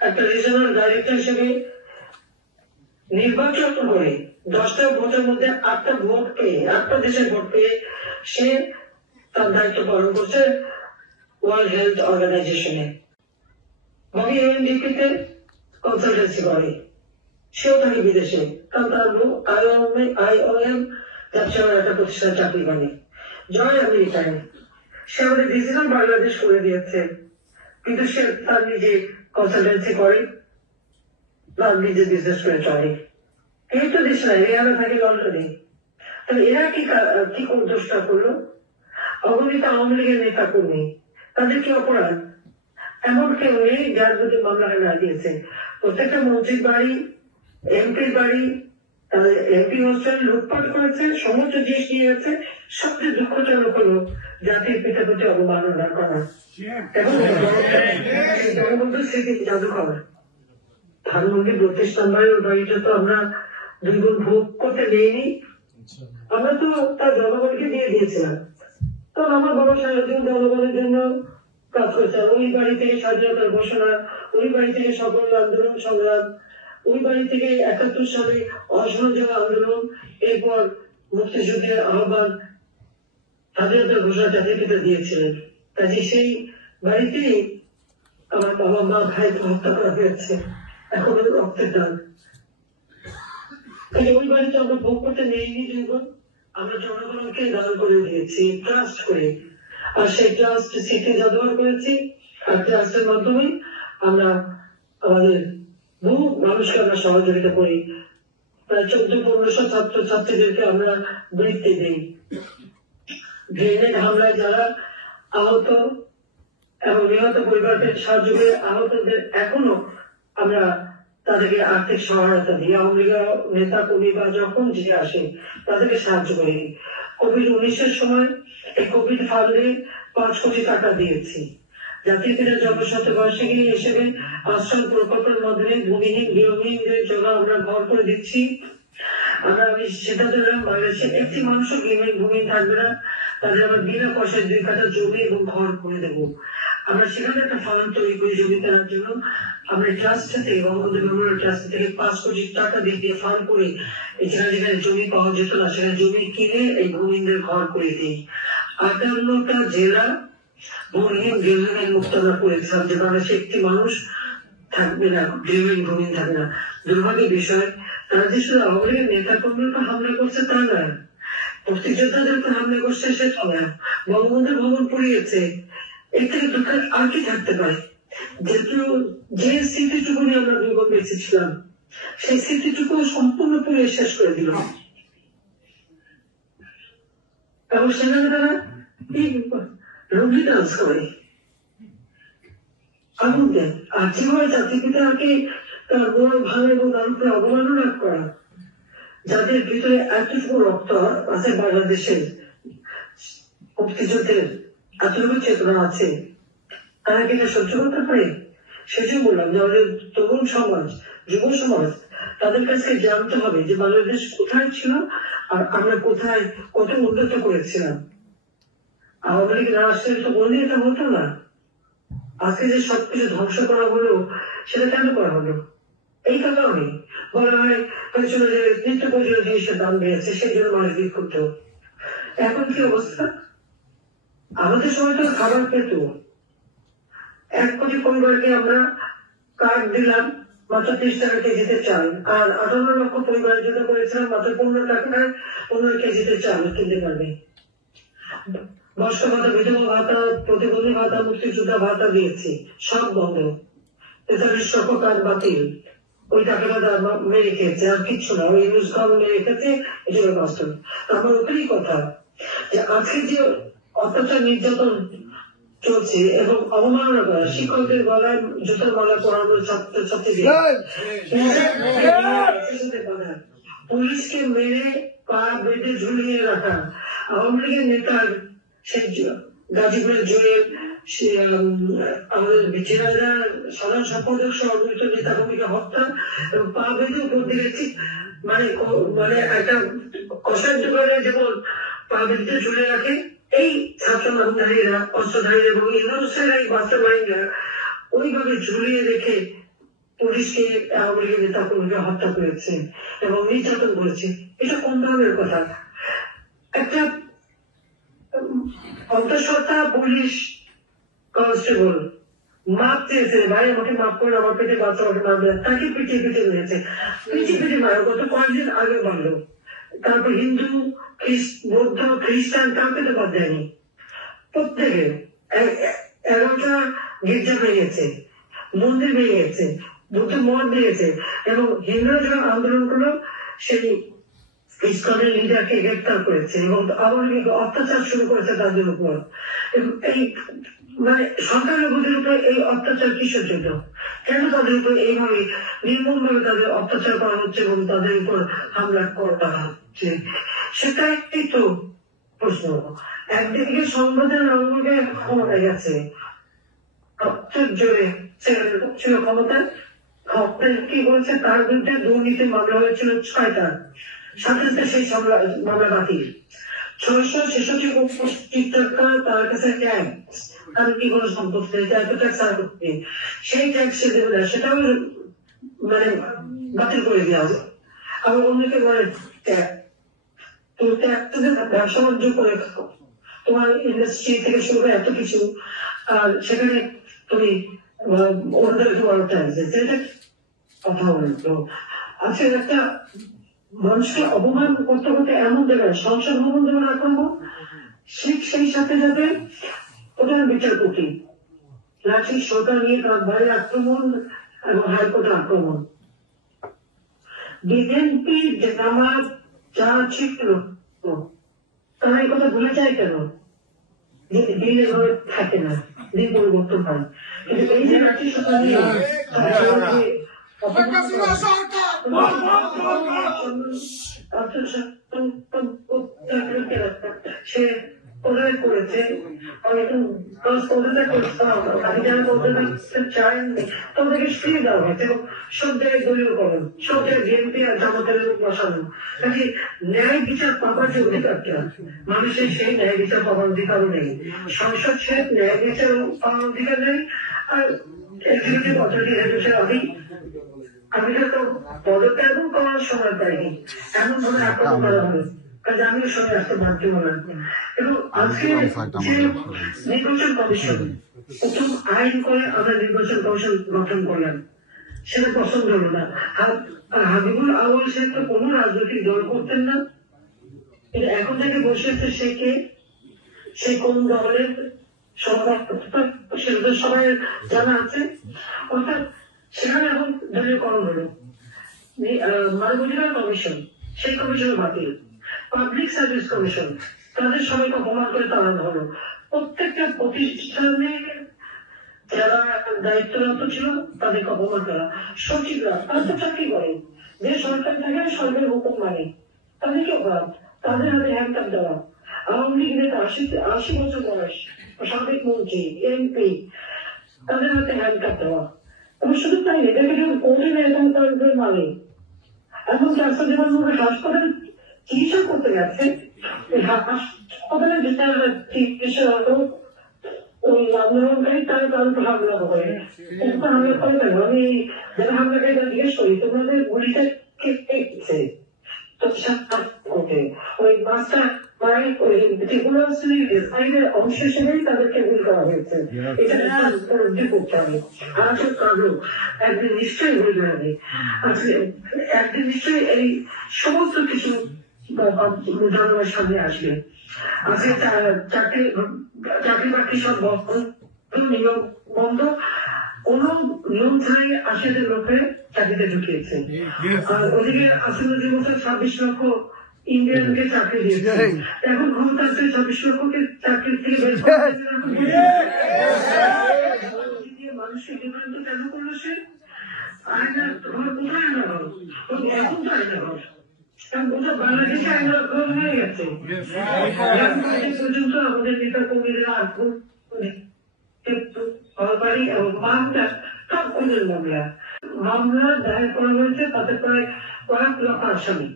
একটা রিজনাল ডাইরেক্টর হিসেবে নির্বাচন করে 10টা ভোটের মধ্যে 8টা ভোট পেয়ে 8টা দেশের ভোট পেয়ে সে তার দায়িত্ব পালন করছে ওয়ার্ল্ড হেলথ অর্গানাইজেশনে। ববি UNDP তে কনসালটেন্সি করে, সেও থাকে বিদেশে, কারণ তার IOM ব্যবসার একটা প্রতিষ্ঠান চাকরি করে। জয় আমেরিকায় সে আমাদের ডিজিটাল বাংলাদেশ করে দিয়েছে, কিন্তু সে তার নিজে কনসালটেন্সি করে বা নিজে বিজনেস করে চলে। এই তো দেশ নাই, রেহানা থাকে লন্ডনে। তাহলে এরা কি দোষটা করলো? অগণিত আওয়ামী লীগের নেতা কর্মী, তাদের কি অপরাধ? এমন কেউ নেই যার বিরুদ্ধে মামলা না দিয়েছে। প্রত্যেকটা মন্ত্রীর বাড়ি, এমপির বাড়ি, এমপি হোস্টেল লুটপাট করেছে, সমস্ত জিনিস নিয়ে গেছে। সবচেয়ে দুঃখজনক হলো জাতির পিতা প্রতি অবমাননা করা। এবং বঙ্গবন্ধু স্মৃতি জাদুঘর ধানমন্ডি 32 নম্বরের বাড়িটা তো আমরা 2 গুণ ভোগ করতে নেইনি, আমরা তো তার জনগণকে দিয়ে দিয়েছিলাম। তখন আমার বাবা সারাদিন জনগণের জন্য কাজ করেছে। ওই বাড়ি থেকে স্বাধীনতার ঘোষণা, ওই বাড়ি থেকে সকল আন্দোলন সংগ্রাম, ওই বাড়ি থেকে 71 সালে অসহযোগ আন্দোলন, এরপর মুক্তিযুদ্ধের আহ্বান, স্বাধীনতার ঘোষণা জাতির পিতা দিয়েছিলেন। কাজে সেই বাড়িতেই আমার বাবা মা ভাই হত্যা করা হয়েছে, এখন রক্তের দাগ। ওই বাড়িতে আমরা ভোগ করতে নেইনি, যখন আমরা জনগণকে দান করে দিয়েছি ট্রাস্ট করে, আর সেই ট্রাস্ট স্মৃতি জাদুঘর করেছি। আর ট্রাস্টের মাধ্যমে আমরা আমাদের বহু মানুষকে আমরা সহযোগিতা করি। প্রায় 1400-1500 ছাত্র ছাত্রীদেরকে আমরা বৃত্তি দিই। গ্রেনেড হামলায় যারা আহত এবং নিহত পরিবারকে সাহায্য করে, আহতদের এখনো আমরা তাদেরকে আর্থিক সহায়তা দিই। আওয়ামী লীগের নেতা কর্মী বা যখন যে আসে তাদেরকে সাহায্য করি। COVID-19 সময় এই কোভিড ফান্ডে 5 কোটি টাকা দিয়েছি। জাতির পিতা জন্মশতবার্ষিকী হিসেবে আশ্রম প্রকল্পের মাধ্যমে ভূমিহীন গৃহহীনদের জন্য আমরা ঘর করে দিচ্ছি। আমরা সিদ্ধান্ত নিলাম বাংলাদেশের একটি মানুষও ভূমিহীন থাকবে না, তাদের আমরা বিনা পয়সায় 2 কাঠা জমি এবং ঘর করে দেবো। আমরা সেখানে একটা ফান্ড তৈরি করি জমি কেনার জন্য। আমরা ট্রাস্ট থেকে, বঙ্গবন্ধু মেমোরিয়াল ট্রাস্ট থেকে 5 কোটি টাকা দিয়ে ফান্ড করে যেখানে যেখানে জমি পাওয়া যেত না সেখানে জমি কিনে এই ভূমিহীনদের ঘর করে দিই। 58টা জেলা ভূমিহীন গৃহহীন মুক্ত আমরা করেছিলাম, যে বাংলাদেশে একটি মানুষ থাকবে না, গৃহহীন ভূমিহীন থাকবে না। দুর্ভাগ্যের বিষয়, তারা যে শুধু আওয়ামী লীগের নেতা কর্মীর উপর হামলা করছে তা নয়, মুক্তিযোদ্ধাদের উপর হামলা করছে সেটা নয়, বঙ্গবন্ধুর ভবন পুড়িয়েছে। এর থেকে দুঃখের আর কি থাকতে পারে? যেহেতু যে স্মৃতিটুকু নিয়ে আমরা 2 গুণ বেঁচেছিলাম, সেই স্মৃতিটুকু সম্পূর্ণ পুড়িয়ে শেষ করে দিল। এবং সেখানে তারা রোগী ডান্স করে, আগুন দেয়। আর যেভাবে জাতির পিতাকে তার বড় ভালো এবং তার উপরে অবমাননা করা, যাদের ভিতরে এতটুকু রক্ত আছে, বাংলাদেশের মুক্তিযুদ্ধের এতটুকু চেতনা আছে, তারা কি এটা সহ্য করতে পারে? সেটাই বললাম যে আমাদের তরুণ সমাজ, যুব সমাজ, তাদের কাছে জানতে হবে যে বাংলাদেশ কোথায় ছিল আর আমরা কোথায় কত উন্নত করেছিলাম। আওয়ামী লীগ না আসলে তো বললে এটা হতো না। আজকে যে সবকিছু ধ্বংস করা হলো, সেটা কেন করা হলো? এই কারণে বলা হয় হয়েছিল যে নিত্য প্রয়োজনীয় জিনিসের দাম বেড়েছে, সেই জন্য মানুষ বিক্ষুব্ধ। এখন কি অবস্থা? আমাদের সময় তো খাবার পেত। 1 কোটি পরিবারকে আমরা কার্ড দিলাম, মাত্র 30 টাকা কেজিতে চাল। আর 58 লক্ষ পরিবারের জন্য করেছিলাম মাত্র 15 টাকায় 15 কেজিতে চাল কিনতে পারবে। বর্ষ ভাতা, বিধবা ভাতা, প্রতিবন্ধী ভাতা, মুক্তিযোদ্ধা ভাতা দিয়েছি, সব বন্ধ। 43 লক্ষ কার্ড বাতিল। ওই টাকাটা মেরে খেয়েছে, আর কিচ্ছু না। ওই ইউজ কার্ড মেরে খেয়েছে, এগুলো বাস্তব। আমার ওটাই কথা যে আজকে যে অত্যাচার নির্যাতন চলছে এবং অবমাননা করা, শিক্ষকদের গলায় জুতার মালা পরানো, ছাত্রছাত্রীদের পুলিশকে মেরে পা বেঁধে ঝুলিয়ে রাখা, আওয়ামী লীগের নেতার সেই গাজীপুরের জয়ের আমাদের জেলারা সাধারণ সম্পাদক সহযোগিত নেতা কর্মীকে হত্যা এবং পা বেঁধে উপর দিকে মানে একটা কষায় দোকানে যেমন পা বেঁধে ঝুলে রাখে, এই ছাত্র নামধারীরা অস্ত্রধারীরা এবং ইউনুসের এই বাস্তবায়ীরা ওইভাবে ঝুলিয়ে রেখে পুলিশকে আওয়ামী লীগের নেতা কর্মীকে হত্যা করেছে এবং নির্যাতন করেছে। এটা কোন ধরনের কথা? একটা অন্তঃসত্ত্বা পুলিশ কনস্টেবল মাপ চেয়েছে, ভাই আমাকে মাপ করে, আমার পেটে বাচ্চা আমাকে মারবে, তাকে পিটিয়ে পিটিয়ে মেরেছে। পিটিয়ে পিটিয়ে মারো গত কয়েকদিন আগে মারলো। তারপর হিন্দু, বৌদ্ধ, খ্রিস্টান কাউকে তো বাদ দেয়নি। প্রত্যেকে 11টা গির্জা ভেঙেছে, মন্দির ভেঙে গেছে, বুদ্ধ মঠ দিয়েছে এবং হিন্দুরা যখন আন্দোলন করলো সেই ইসকনের লিডারকে গ্রেপ্তার করেছে এবং আওয়ামী লীগ অত্যাচার শুরু করেছে তাদের উপর। এই মানে সংখ্যালঘুদের উপর এই অত্যাচার কিসের জন্য? কেন তাদের উপর এইভাবে নির্মম ভাবে তাদের অত্যাচার করা হচ্ছে এবং তাদের উপর হামলা করা হচ্ছে? সেটাই তো প্রশ্ন। একদিকে সংবাদের রঙে ক্ষমতা গেছে, জোরে ছিল ক্ষমতা, কি বলছে তার বিরুদ্ধে দুর্নীতির মামলা হয়েছিল 6টা, সাথে সাথে সেই মামলা বাতিল। 666 কোটি টাকা তার কাছে ট্যাক্স, তার কি কোনো সম্পত্তি সেই ট্যাক্স সে দেবে না, সেটাও মানে বাতিল করে দেওয়া হবে। আবার অন্যকে বলে তুমি ব্যবসা বাণিজ্য করে তোমার ইন্ডাস্ট্রি থেকে শুরু করে এত কিছু, আর সেখানে তুমি অন্যদেরকে বলো ট্যাক্স দিচ্ছে, এটা কথা বলতো। আচ্ছা, একটা মানুষকে অপমান করতে করতে এমন দেবে সংসদ ভবন দেবেন আক্রমণ, সেই সাথে সাথে প্রধান বিচারপতি রাজ্যের সরকার নিয়ে তার বাইরে আক্রমণ এবং হাইকোর্টে আক্রমণ। বিএনপি জামাত যা ছিল তারা এই কথা ভুলে যায় কেন? দিন এভাবে থাকে না, দিন পরিবর্তন হয়। কিন্তু এই যে রাজ্যের সরকার নিয়ে সে করেছে তাদেরকে ফিরে দেওয়া হয়েছে এবং সব জায়গায় দলীয়করণ, সব জায়গায় বিএনপি আর জামাতের বসানো। কাজে ন্যায় বিচার পাবার যে অধিকারটা মানুষের, সেই ন্যায় বিচার পাবার অধিকারও নেই। সংসদ সে ন্যায় বিচার পাওয়ার অধিকার নেই। আর এক্সিকিউটিভ অথরিটি আমি তো পদত্যাগও করার সময় পাইনি, এমন ভাবে আক্রমণ করা হবে। কাজে আমিও সঙ্গে আসতে বাধ্য হলাম। এবং আজকে যে নির্বাচন কমিশন প্রথম আইন করে আমরা নির্বাচন কমিশন গঠন করলাম, সেটা পছন্দ হলো না। হাবিবুল আউয়াল সাহেব তো কোনো রাজনৈতিক দল করতেন না, কিন্তু এখন থেকে বসে আছে সে কে, সে কোন দলের সেটা সবাই জানা আছে। অর্থাৎ সেখানে এখন দলীয়করণ হলো। মানবাধিকার কমিশন, সেই কমিশনের বাতিল। পাবলিক সার্ভিস কমিশন, তাদের সবাইকে অপমান করে তাড়ানো হলো। প্রত্যেকটা প্রতিষ্ঠানে যারা দায়িত্বরত ছিল তাদেরকে অপমান করা। সচিবরা তারা তো চাকরি করে, যে সরকার থাকে সরকারের হুকুম মানে, তাদেরকে অপরাধ, তাদের হাতে হ্যান্ডকাপ দেওয়া। আওয়ামী লীগ নেতা 80 বছর বয়স, সাবেক মন্ত্রী, এমপি, তাদের হাতে হ্যান্ডকাপ দেওয়া। এবং শুধু তাই এদেরকে যখন কোর্টে নেয় তখন তার উপরে মানে এখন ডাক্তার যেমন হাসপাতালে চিকিৎসা করতে গেছে, হাসপাতালে চিকিৎসা হলো ওই আন্দোলনকারী তারা তার উপর হামলা করে। হামলা করে কেন? আমি যারা হামলাকারী তারা জিজ্ঞেস করি তোমাদের গুলিটা কে খেয়েছে? ওই মাছটা অংশ হিসেবেই তাদেরকে গুলি করা হয়েছে। এটা উপলব্ধি করতে হবে। আর আসলে কারণ একদিন নিশ্চয়ই হয়ে যাবে, আসলে একদিন নিশ্চয়ই এই সমস্ত কিছু জনগণের সামনে আসবে। আজকে চাকরি বাকরি সব নিয়ম বন্ধ, কোন নিয়ম ছাড়াই 80,000 লোকের চাকরিতে ঢুকিয়েছে। আর ওদিকে আসলে 26 লক্ষ ইন্ডিয়ানকে চাকরি দিয়েছে। এখন ক্ষমতা আছে 26 লক্ষকে চাকরি থেকে বের মানুষকে বিভ্রান্ত কেন করলো সে? আয়না কোথায় আনা হল? এখন তো আয়না হল, কারণ গোটা বাংলাদেশে আয়না হয়ে গেছে। পর্যন্ত আমাদের নেতা কর্মীরা ঘরবাড়ি এবং মামলা সব খুনের মামলা দায়ের করা হয়েছে, তাতে প্রায় কয়েক লক্ষ আসামি।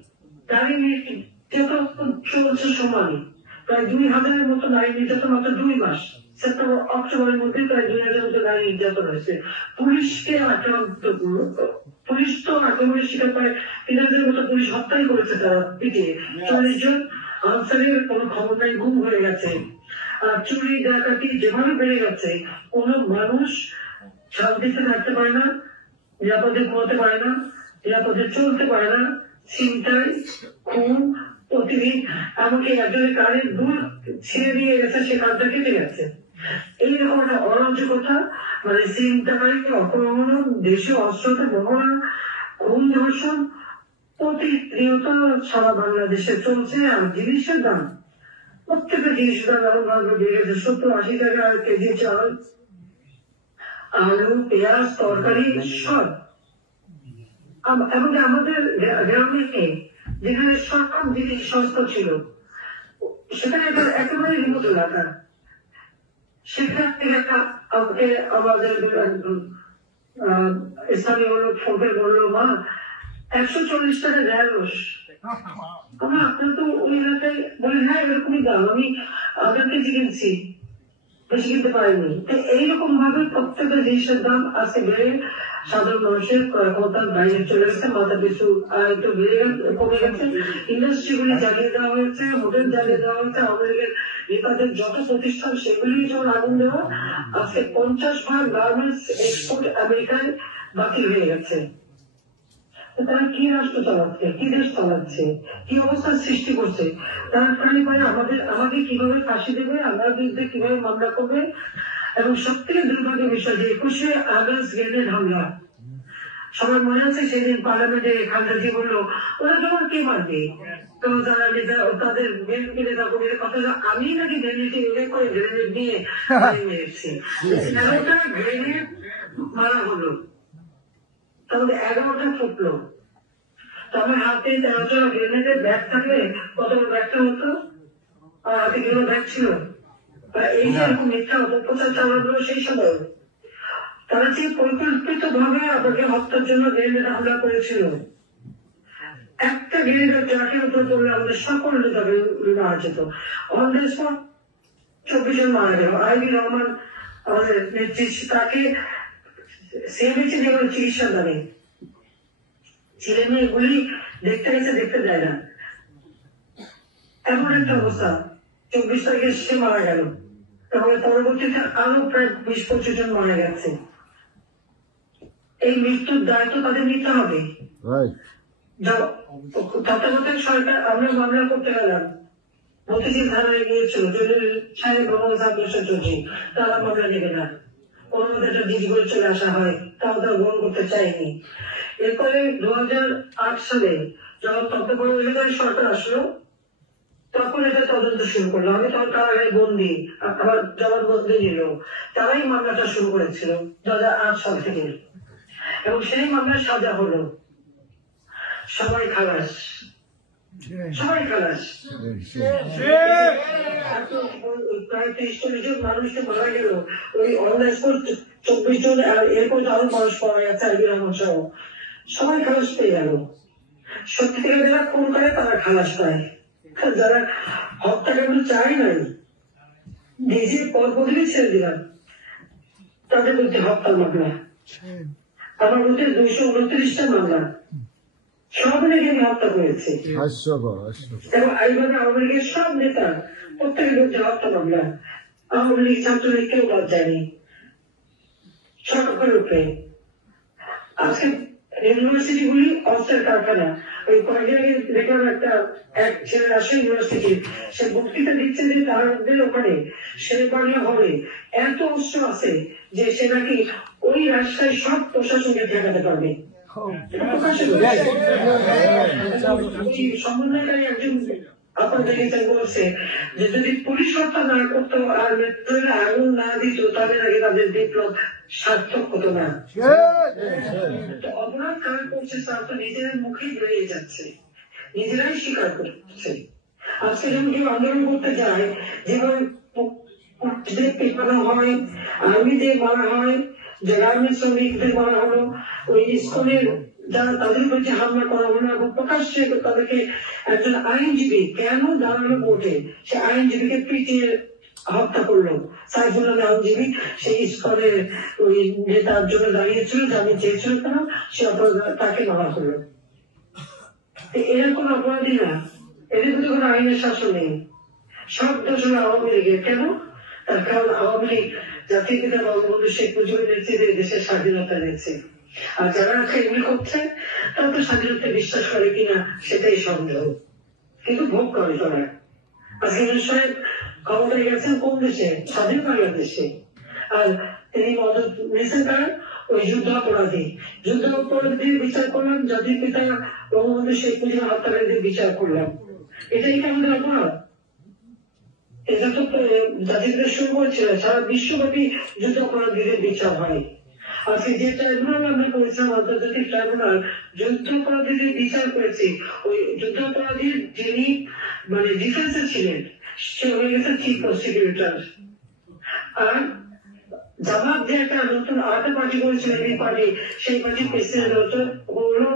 নারী নির্যাতন চলছে সমানে, প্রায় 2000-এর মতো নারী নির্যাতন মাত্র 2 মাস, সেপ্টেম্বর অক্টোবরের মধ্যে প্রায় 2000-এর মতো নারী নির্যাতন হয়েছে। পুলিশকে আক্রান্ত, পুলিশ তো আক্রমণের শিকার প্রায় 3000-এর মতো পুলিশ হত্যাই করেছে তারা পিটিয়ে। 40 জন আনসারের কোনো খবর নাই, গুম হয়ে গেছে। চুরি ডাকাতি যেভাবে বেড়ে গেছে, কোনো মানুষ শান্তিতে থাকতে পারে না, নিরাপদে ঘুমাতে পারে না, নিরাপদে চলতে পারে না। ছিনতাই, খুন, প্রতিদিন এমনকি একজনের কানের দুল ছিঁড়ে দিয়ে গেছে, সে কানটা কেটে গেছে। এইরকম একটা অরাজকতা, মানে ছিনতাই, অপহরণ, দেশে অস্ত্রতে বহনা, খুন, ধর্ষণ প্রতিনিয়ত সারা বাংলাদেশে চলছে। আর জিনিসের দাম, প্রত্যেকটা জিনিসের দাম এমন ভাবে বেড়ে গেছে, 70-80 টাকা কেজি চাল, আলু, পেঁয়াজ, তরকারি সব। এমনকি আমাদের গ্রামে যেখানে সব জিনিস সস্তা ছিল, সেখানে একেবারে রিমোট এলাকা, সেখানে আমাদের স্থানীয় লোক ফোন করে বললো, মা 140 টাকা ঢেঁড়স। আপনার তো ওই এলাকায় বলে, হ্যাঁ এরকমই দাম, আমি আধা কেজি কিনছি, বেশি কিনতে পারিনি। এইরকম ভাবে প্রত্যেকটা জিনিসের দাম আজকে বেড়ে সাধারণ মানুষের ক্ষমতার বাইরে চলে গেছে, মাথা পিছু আয় তো কমে গেছে। ইন্ডাস্ট্রিগুলি জ্বালিয়ে দেওয়া হয়েছে, হোটেল জ্বালিয়ে দেওয়া হয়েছে, আমাদের নেতাদের যত প্রতিষ্ঠান সেগুলি যেমন আগুন দেওয়া। আজকে 50 ভাগ গার্মেন্টস এক্সপোর্ট আমেরিকায় বাতিল হয়ে গেছে। তারা কি রাষ্ট্র চালাচ্ছে, কি দেশ চালাচ্ছে, কি অবস্থার সৃষ্টি করছে? তারা প্রাণী পায় আমাদের কিভাবে ফাঁসি দেবে, আমার বিরুদ্ধে কিভাবে মামলা করবে। এবং সব থেকে দুর্ভাগ্যের বিষয় যে 21শে আগস্ট গ্রেনেড হামলা, সবার মনে আছে সেদিন পার্লামেন্টে খালেদা জি বললো, ওরা তোমার কে মারবে? তো যারা নেতা, তাদের বিএনপি নেতা কর্মীদের কথা, আমি নাকি গ্রেনেড উল্লেখ করে গ্রেনেড নিয়ে মেরেছি। 11টা গ্রেনেড মারা হলো, তাহলে 11টা ফুটলো। তবে হাতে 13টা গ্রেনেডের ব্যাগ থাকলে কত ব্যাগটা হতো? আর হাতে কিলো ব্যাগ ছিল? এই যে এরকম মিথ্যা অপপ্রচার চালানো সেই সময় তারা যে পরিকল্পিত ভাবে আমাকে হত্যার জন্য গ্রেনেড হামলা করেছিল। একটা গ্রেনেড ট্রাকের উপর পড়লে আমাদের সকল নেতাকে মারা যেত। অন দ্য স্পট 24 জন মারা গেল। আইবি রহমান আমাদের নেতৃত্বে, তাকে সিএমএইচে যেমন চিকিৎসা দেবে, ছেলে মেয়েগুলি দেখতে গেছে, দেখতে দেয় না, এমন একটা অবস্থা। 24 তারিখে সে মারা গেল, তাহলে পরবর্তীতে আরো প্রায় 20-25 জন মারা গেছে। এই মৃত্যুর দায়িত্ব তাদের নিতে হবে। তত্ত্বাবধায়ক সরকার, আমরা মামলা করতে গেলাম, মতিঝিল থানায় গিয়েছিল, সাহেব চৌধুরী, তারা মামলা নেবে না, ওর মধ্যে একটা ডিজি করে চলে আসা হয়, তাও তারা গ্রহণ করতে চায়নি। এরপরে 2008 সালে যখন তত্ত্বাবধায়ক সরকার আসলো, তখন এটা তদন্ত শুরু করলো। আমি তখন কারাগারে বন্দি, আবার জবানবন্দি নিল, তারাই মামলাটা শুরু করেছিল 2008 সাল থেকে। এবং সেই মামলার সাজা হলো, সবাই খালাস, সবাই খালাস। প্রায় 30-40 জন মানুষকে মারা গেল ওই অনলাইন 24 জন, আর এরপর আরো মানুষ পাওয়া গেছে, আইবি রহমান সহ সবাই খালাস পেয়ে গেল। সত্যি থেকে যারা খুন করে তারা খালাস পায়, যারা হত্যাকাণ্ড চায় নাই, নিজের পদবি ছেড়ে দিলাম, তাদের মধ্যে হত্যা মামলা, আমার মধ্যে 229টা মামলা, সব লেগে হত্যা করেছে। এবং এইভাবে আওয়ামী লীগের সব নেতা প্রত্যেকের মধ্যে হত্যা মামলা। আওয়ামী লীগ, ছাত্রলীগ কেউ বাদ যায়নি, সকলের উপরে। আজকে ইউনিভার্সিটি গুলি অস্ত্রের কারখানা। ওই কয়েকদিন আগে দেখলাম এক ছেলে রাজশাহী ইউনিভার্সিটি, সে বক্তৃতা দিচ্ছে যে তাদের ওখানে সেনাবাহিনী হবে, এত অস্ত্র আছে যে সে নাকি ওই রাজশাহী সব প্রশাসনকে ঠেকাতে পারবে। সমন্বয়কারী একজন আপনাদেরকে বলছে যে যদি পুলিশ হত্যা না করতো আর মেট্রোরে আগুন না দিত, তাদের আগে তাদের বিপ্লব সার্থক হতো না। অপরাধ কারা করছে তার তো নিজেদের মুখেই বেরিয়ে যাচ্ছে, নিজেরাই স্বীকার করছে। আজকে যখন কেউ আন্দোলন করতে যায়, যেভাবে পেটানো হয়, আর্মিদের মারা হয়, যে গার্মেন্ট শ্রমিকদের মারা হলো, ওই স্কুলের যারা তাদের প্রতি হামলা করা হলো এবং প্রকাশ্যে তাদেরকে একজন আইনজীবী কেন দাঁড়ানো কোর্টে সে আইনজীবীকে পিটিয়ে হত্যা করলো। সাইফুল আইনজীবী সেই স্কুলের ওই নেতার জন্য দাঁড়িয়েছিল, জামিন চেয়েছিল কেন, সে অপরাধ তাকে মারা হলো। এরা কোন অপরাধী না, এদের মধ্যে কোনো আইনের শাসন নেই। সব দোষ হলো আওয়ামী লীগের। কেন? তার কারণ আওয়ামী লীগ জাতির পিতা বঙ্গবন্ধু শেখ মুজিবুর নেতৃত্বে দেশের স্বাধীনতা দিয়েছে। আর যারা এগুলি করছে তারা তো স্বাধীনতা বিশ্বাস করে কিনা সেটাই সন্দেহ, কিন্তু ভোগ করে তারা। আজকে সাহেব ক্ষমতায় গেছেন কোন দেশে? স্বাধীন বাংলাদেশে। আর তিনি মদত নিয়েছেন তার ওই যুদ্ধাপরাধী বিচার করলাম, জাতির পিতা বঙ্গবন্ধু শেখ মুজিবুর হত্যাকারীদের বিচার করলাম। এটাই কি আমাদের অপরাধ? এটা তো জাতির পিতা শুরু করেছিল, সারা বিশ্বব্যাপী যুদ্ধাপরাধীদের বিচার হয়। আজকে যে ট্রাইব্যুনাল আমরা করেছিলাম, আন্তর্জাতিক ট্রাইব্যুনাল যুদ্ধাপরাধীদের বিচার করেছে, ওই যুদ্ধাপরাধীর যিনি মানে ডিফেন্সে ছিলেন সে হয়ে গেছে চিফ প্রসিকিউটর। আর জামাত যে একটা নতুন আরেকটা পার্টি করেছিল এই পার্টি, সেই পার্টির প্রেসিডেন্ট হলো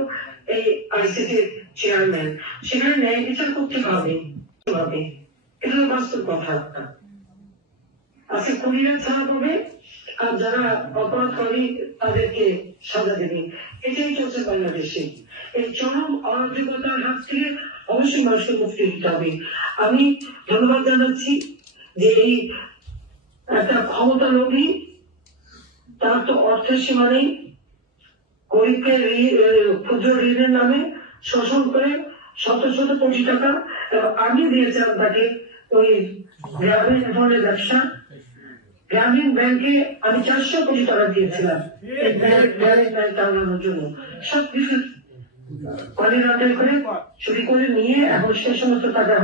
এই আইসিসির চেয়ারম্যান। সেখানে ন্যায় বিচার করতে হবে, এটা তো বাস্তব কথা। আজকে খুনিরা ছাড়া পাবে আর যারা অপরাধ করে তাদেরকে সাজা দেবে। এটাই চলছে বাংলাদেশে। এই চরম অরাজকতার হাত থেকে অবশ্যই মানুষকে মুক্তি দিতে হবে। আমি ধন্যবাদ জানাচ্ছি যে এই একটা ক্ষমতা লোভী, তার তো অর্থের সীমা নেই, গরিবকে ক্ষুদ্র ঋণের নামে শোষণ করে শত শত কোটি টাকা। আমি দিয়েছিলাম তাকে ওই গ্রামীণ ধরনের ব্যবসা, গ্রামীণ ব্যাংকে আমি 400 কোটি টাকা দিয়েছিলাম চালানোর জন্য। সবকিছু করে চুরি করে নিয়ে এখন সে সমস্ত টাকা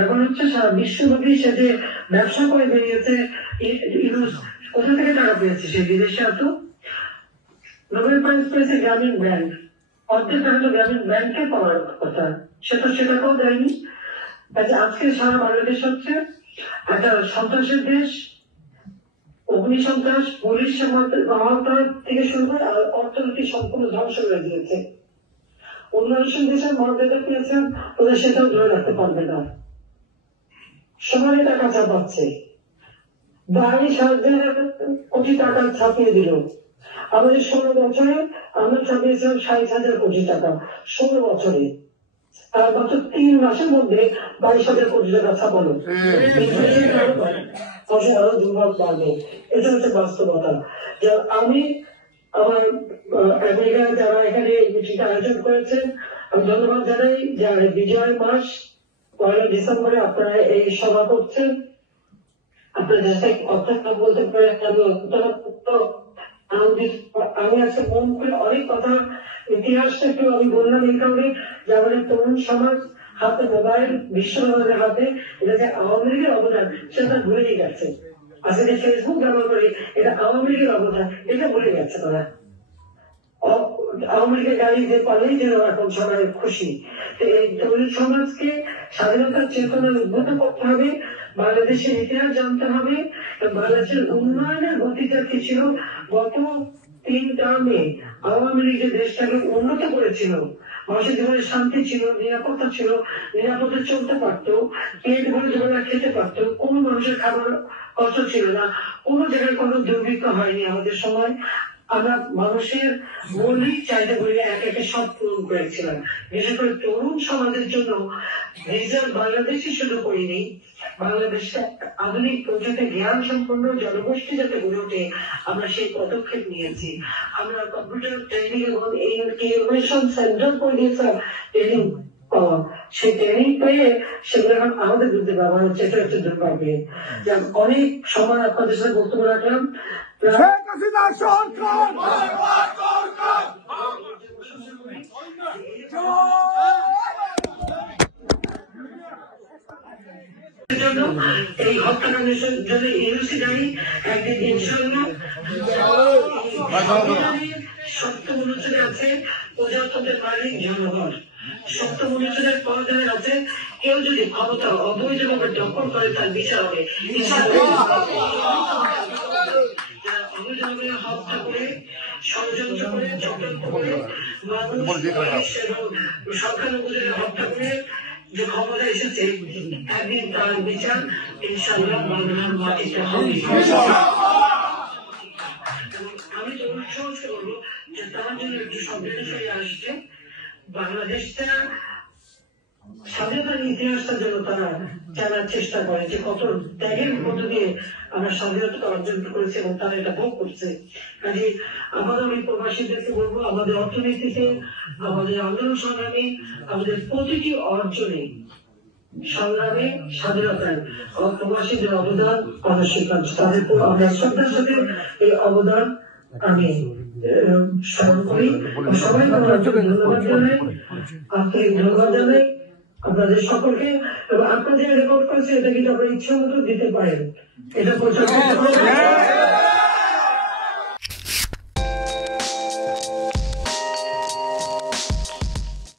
এখন হচ্ছে সারা বিশ্বব্যাপী সে যে ব্যবসা করে বেরিয়েছে। কোথা থেকে টাকা পেয়েছে? সে বিদেশে এত নোবেল প্রাইজ পেয়েছে গ্রামীণ ব্যাংক, অর্ধেক টাকা তো গ্রামীণ ব্যাংকে পাওয়ার কথা, সেটাকেও দেয়নি। আজকে সারা বাংলাদেশ হচ্ছে একটা সন্ত্রাসের দেশ। অগ্নি সন্ত্রাস, পুলিশের থেকে শুরু করে অর্থনীতি সম্পূর্ণ ধ্বংস হয়ে গিয়েছে। অন্যান্য দেশের মর্যাদা পেয়েছেন, ওদের সেটাও ধরে রাখতে পারবে না। সবারই টাকা ছাপাচ্ছে, 22,000 কোটি টাকা ছাপিয়ে দিল। আমাদের 16 বছরে আমরা ছাপিয়েছিলাম 60,000 কোটি টাকা, 16 বছরে। আর মাত্র 3 মাসের মধ্যে 22,000 কোটি টাকা ছাপানো, আরো দুর্ভাগ বাড়বে। এটা হচ্ছে বাস্তবতা। আমি আমার আমেরিকায় যারা এখানে মিটিংটা আয়োজন করেছেন আমি ধন্যবাদ জানাই। যে বিজয় মাস 1 ডিসেম্বরে আপনারা এই সভা করছেন, আপনার দেশে কথা বলতে পারে আমি অত্যন্ত আনন্দিত। আমি আজকে মন করে অনেক কথা ইতিহাসটা একটু আমি বললাম এই কারণে যে আমাদের তরুণ সমাজ হাতে মোবাইল, বিশ্ববাজারের হাতে, এটা যে আওয়ামী লীগের অবদান সেটা ভুলে গেছে। আজকে যে ফেসবুক ব্যবহার করে এটা আওয়ামী লীগের অবদান, এটা ভুলে গেছে তারা। আওয়ামী লীগের গাড়ি যে পালেই যেন এখন সবাই খুশি। এই তরুণ সমাজকে স্বাধীনতার চেতনা উদ্ভূত করতে হবে, বাংলাদেশের ইতিহাস জানতে হবে, বাংলাদেশের উন্নয়নের গতিটা কি ছিল। গত 3 টার্মে আওয়ামী লীগ দেশটাকে উন্নত করেছিল, মানুষের জীবনে শান্তি ছিল, নিরাপত্তা ছিল, নিরাপদে চলতে পারতো, পেট ভরে দুবেলা খেতে পারতো, কোনো মানুষের খাবার কষ্ট ছিল না, কোনো জায়গায় কোনো দুর্ভিক্ষ হয়নি আমাদের সময়। আমরা মানুষের মৌলিক চাহিদাগুলি এক একে সব পূরণ করেছিলাম। বিশেষ করে তরুণ সমাজের জন্য রিজার্ভ বাংলাদেশই শুধু করিনি, বাংলাদেশে আধুনিক প্রযুক্তি জ্ঞান সম্পন্ন জনগোষ্ঠী যাতে গড়ে ওঠে আমরা সেই পদক্ষেপ নিয়েছি। আমরা কম্পিউটার ট্রেনিং এবং ইনোভেশন সেন্টার করে দিয়েছিলাম ট্রেনিং পাওয়া, সেই ট্রেনিং পেয়ে সেগুলো এখন আমাদের বিরুদ্ধে ব্যবহার হচ্ছে। এটা হচ্ছে দুর্ভাগ্য। অনেক সময় আপনাদের সাথে বক্তব্য রাখলাম। সরকার জন্য এই হত্যাকাণ্ডের জন্য ইউনিভার্সিটি একদিন ইনশাআল্লাহ সত্য উন্মোচনে আছে প্রজাতন্ত্রের মালিক জনগণ, সত্য উন্মোচনের পর্যায়ে আছে কেউ যদি ক্ষমতা অবৈধভাবে দখল করে তার বিচার হবে। অবৈধভাবে হত্যা করে ষড়যন্ত্র করে চক্রান্ত করে মানুষ এবং সংখ্যালঘুদের হত্যা করে যে ক্ষমতা এসেছে একদিন তার বিচার ইনশাআল্লাহ বাংলার মাটিতে হবে। আমি তো উৎসাহকে বলবো যে তার জন্য একটু সংবেদন হয়ে আসছে। বাংলাদেশটা স্বাধীনতার ইতিহাসটার জন্য তারা জানার চেষ্টা করে যে কত ত্যাগের মধ্য দিয়ে আমরা স্বাধীনতা অর্জন করেছি এবং তারা এটা ভোগ করছে। কাজে আমাদের ওই প্রবাসীদেরকে বলবো আমাদের অর্থনীতিতে, আমাদের আন্দোলন সংগ্রামে, আমাদের প্রতিটি অর্জনে সংগ্রামে স্বাধীনতায় প্রবাসীদের অবদান অনস্বীকার্য। তাদের আমরা শ্রদ্ধার সাথে এই অবদান আমি স্মরণ করি। সবাই ধন্যবাদ জানাই, আন্তরিক ধন্যবাদ জানাই আপনাদের সকলকে। এবং আপনাদের রেকর্ড করেছে এটা কিন্তু আপনার ইচ্ছা মতো দিতে পারেন, এটা প্রচার করতে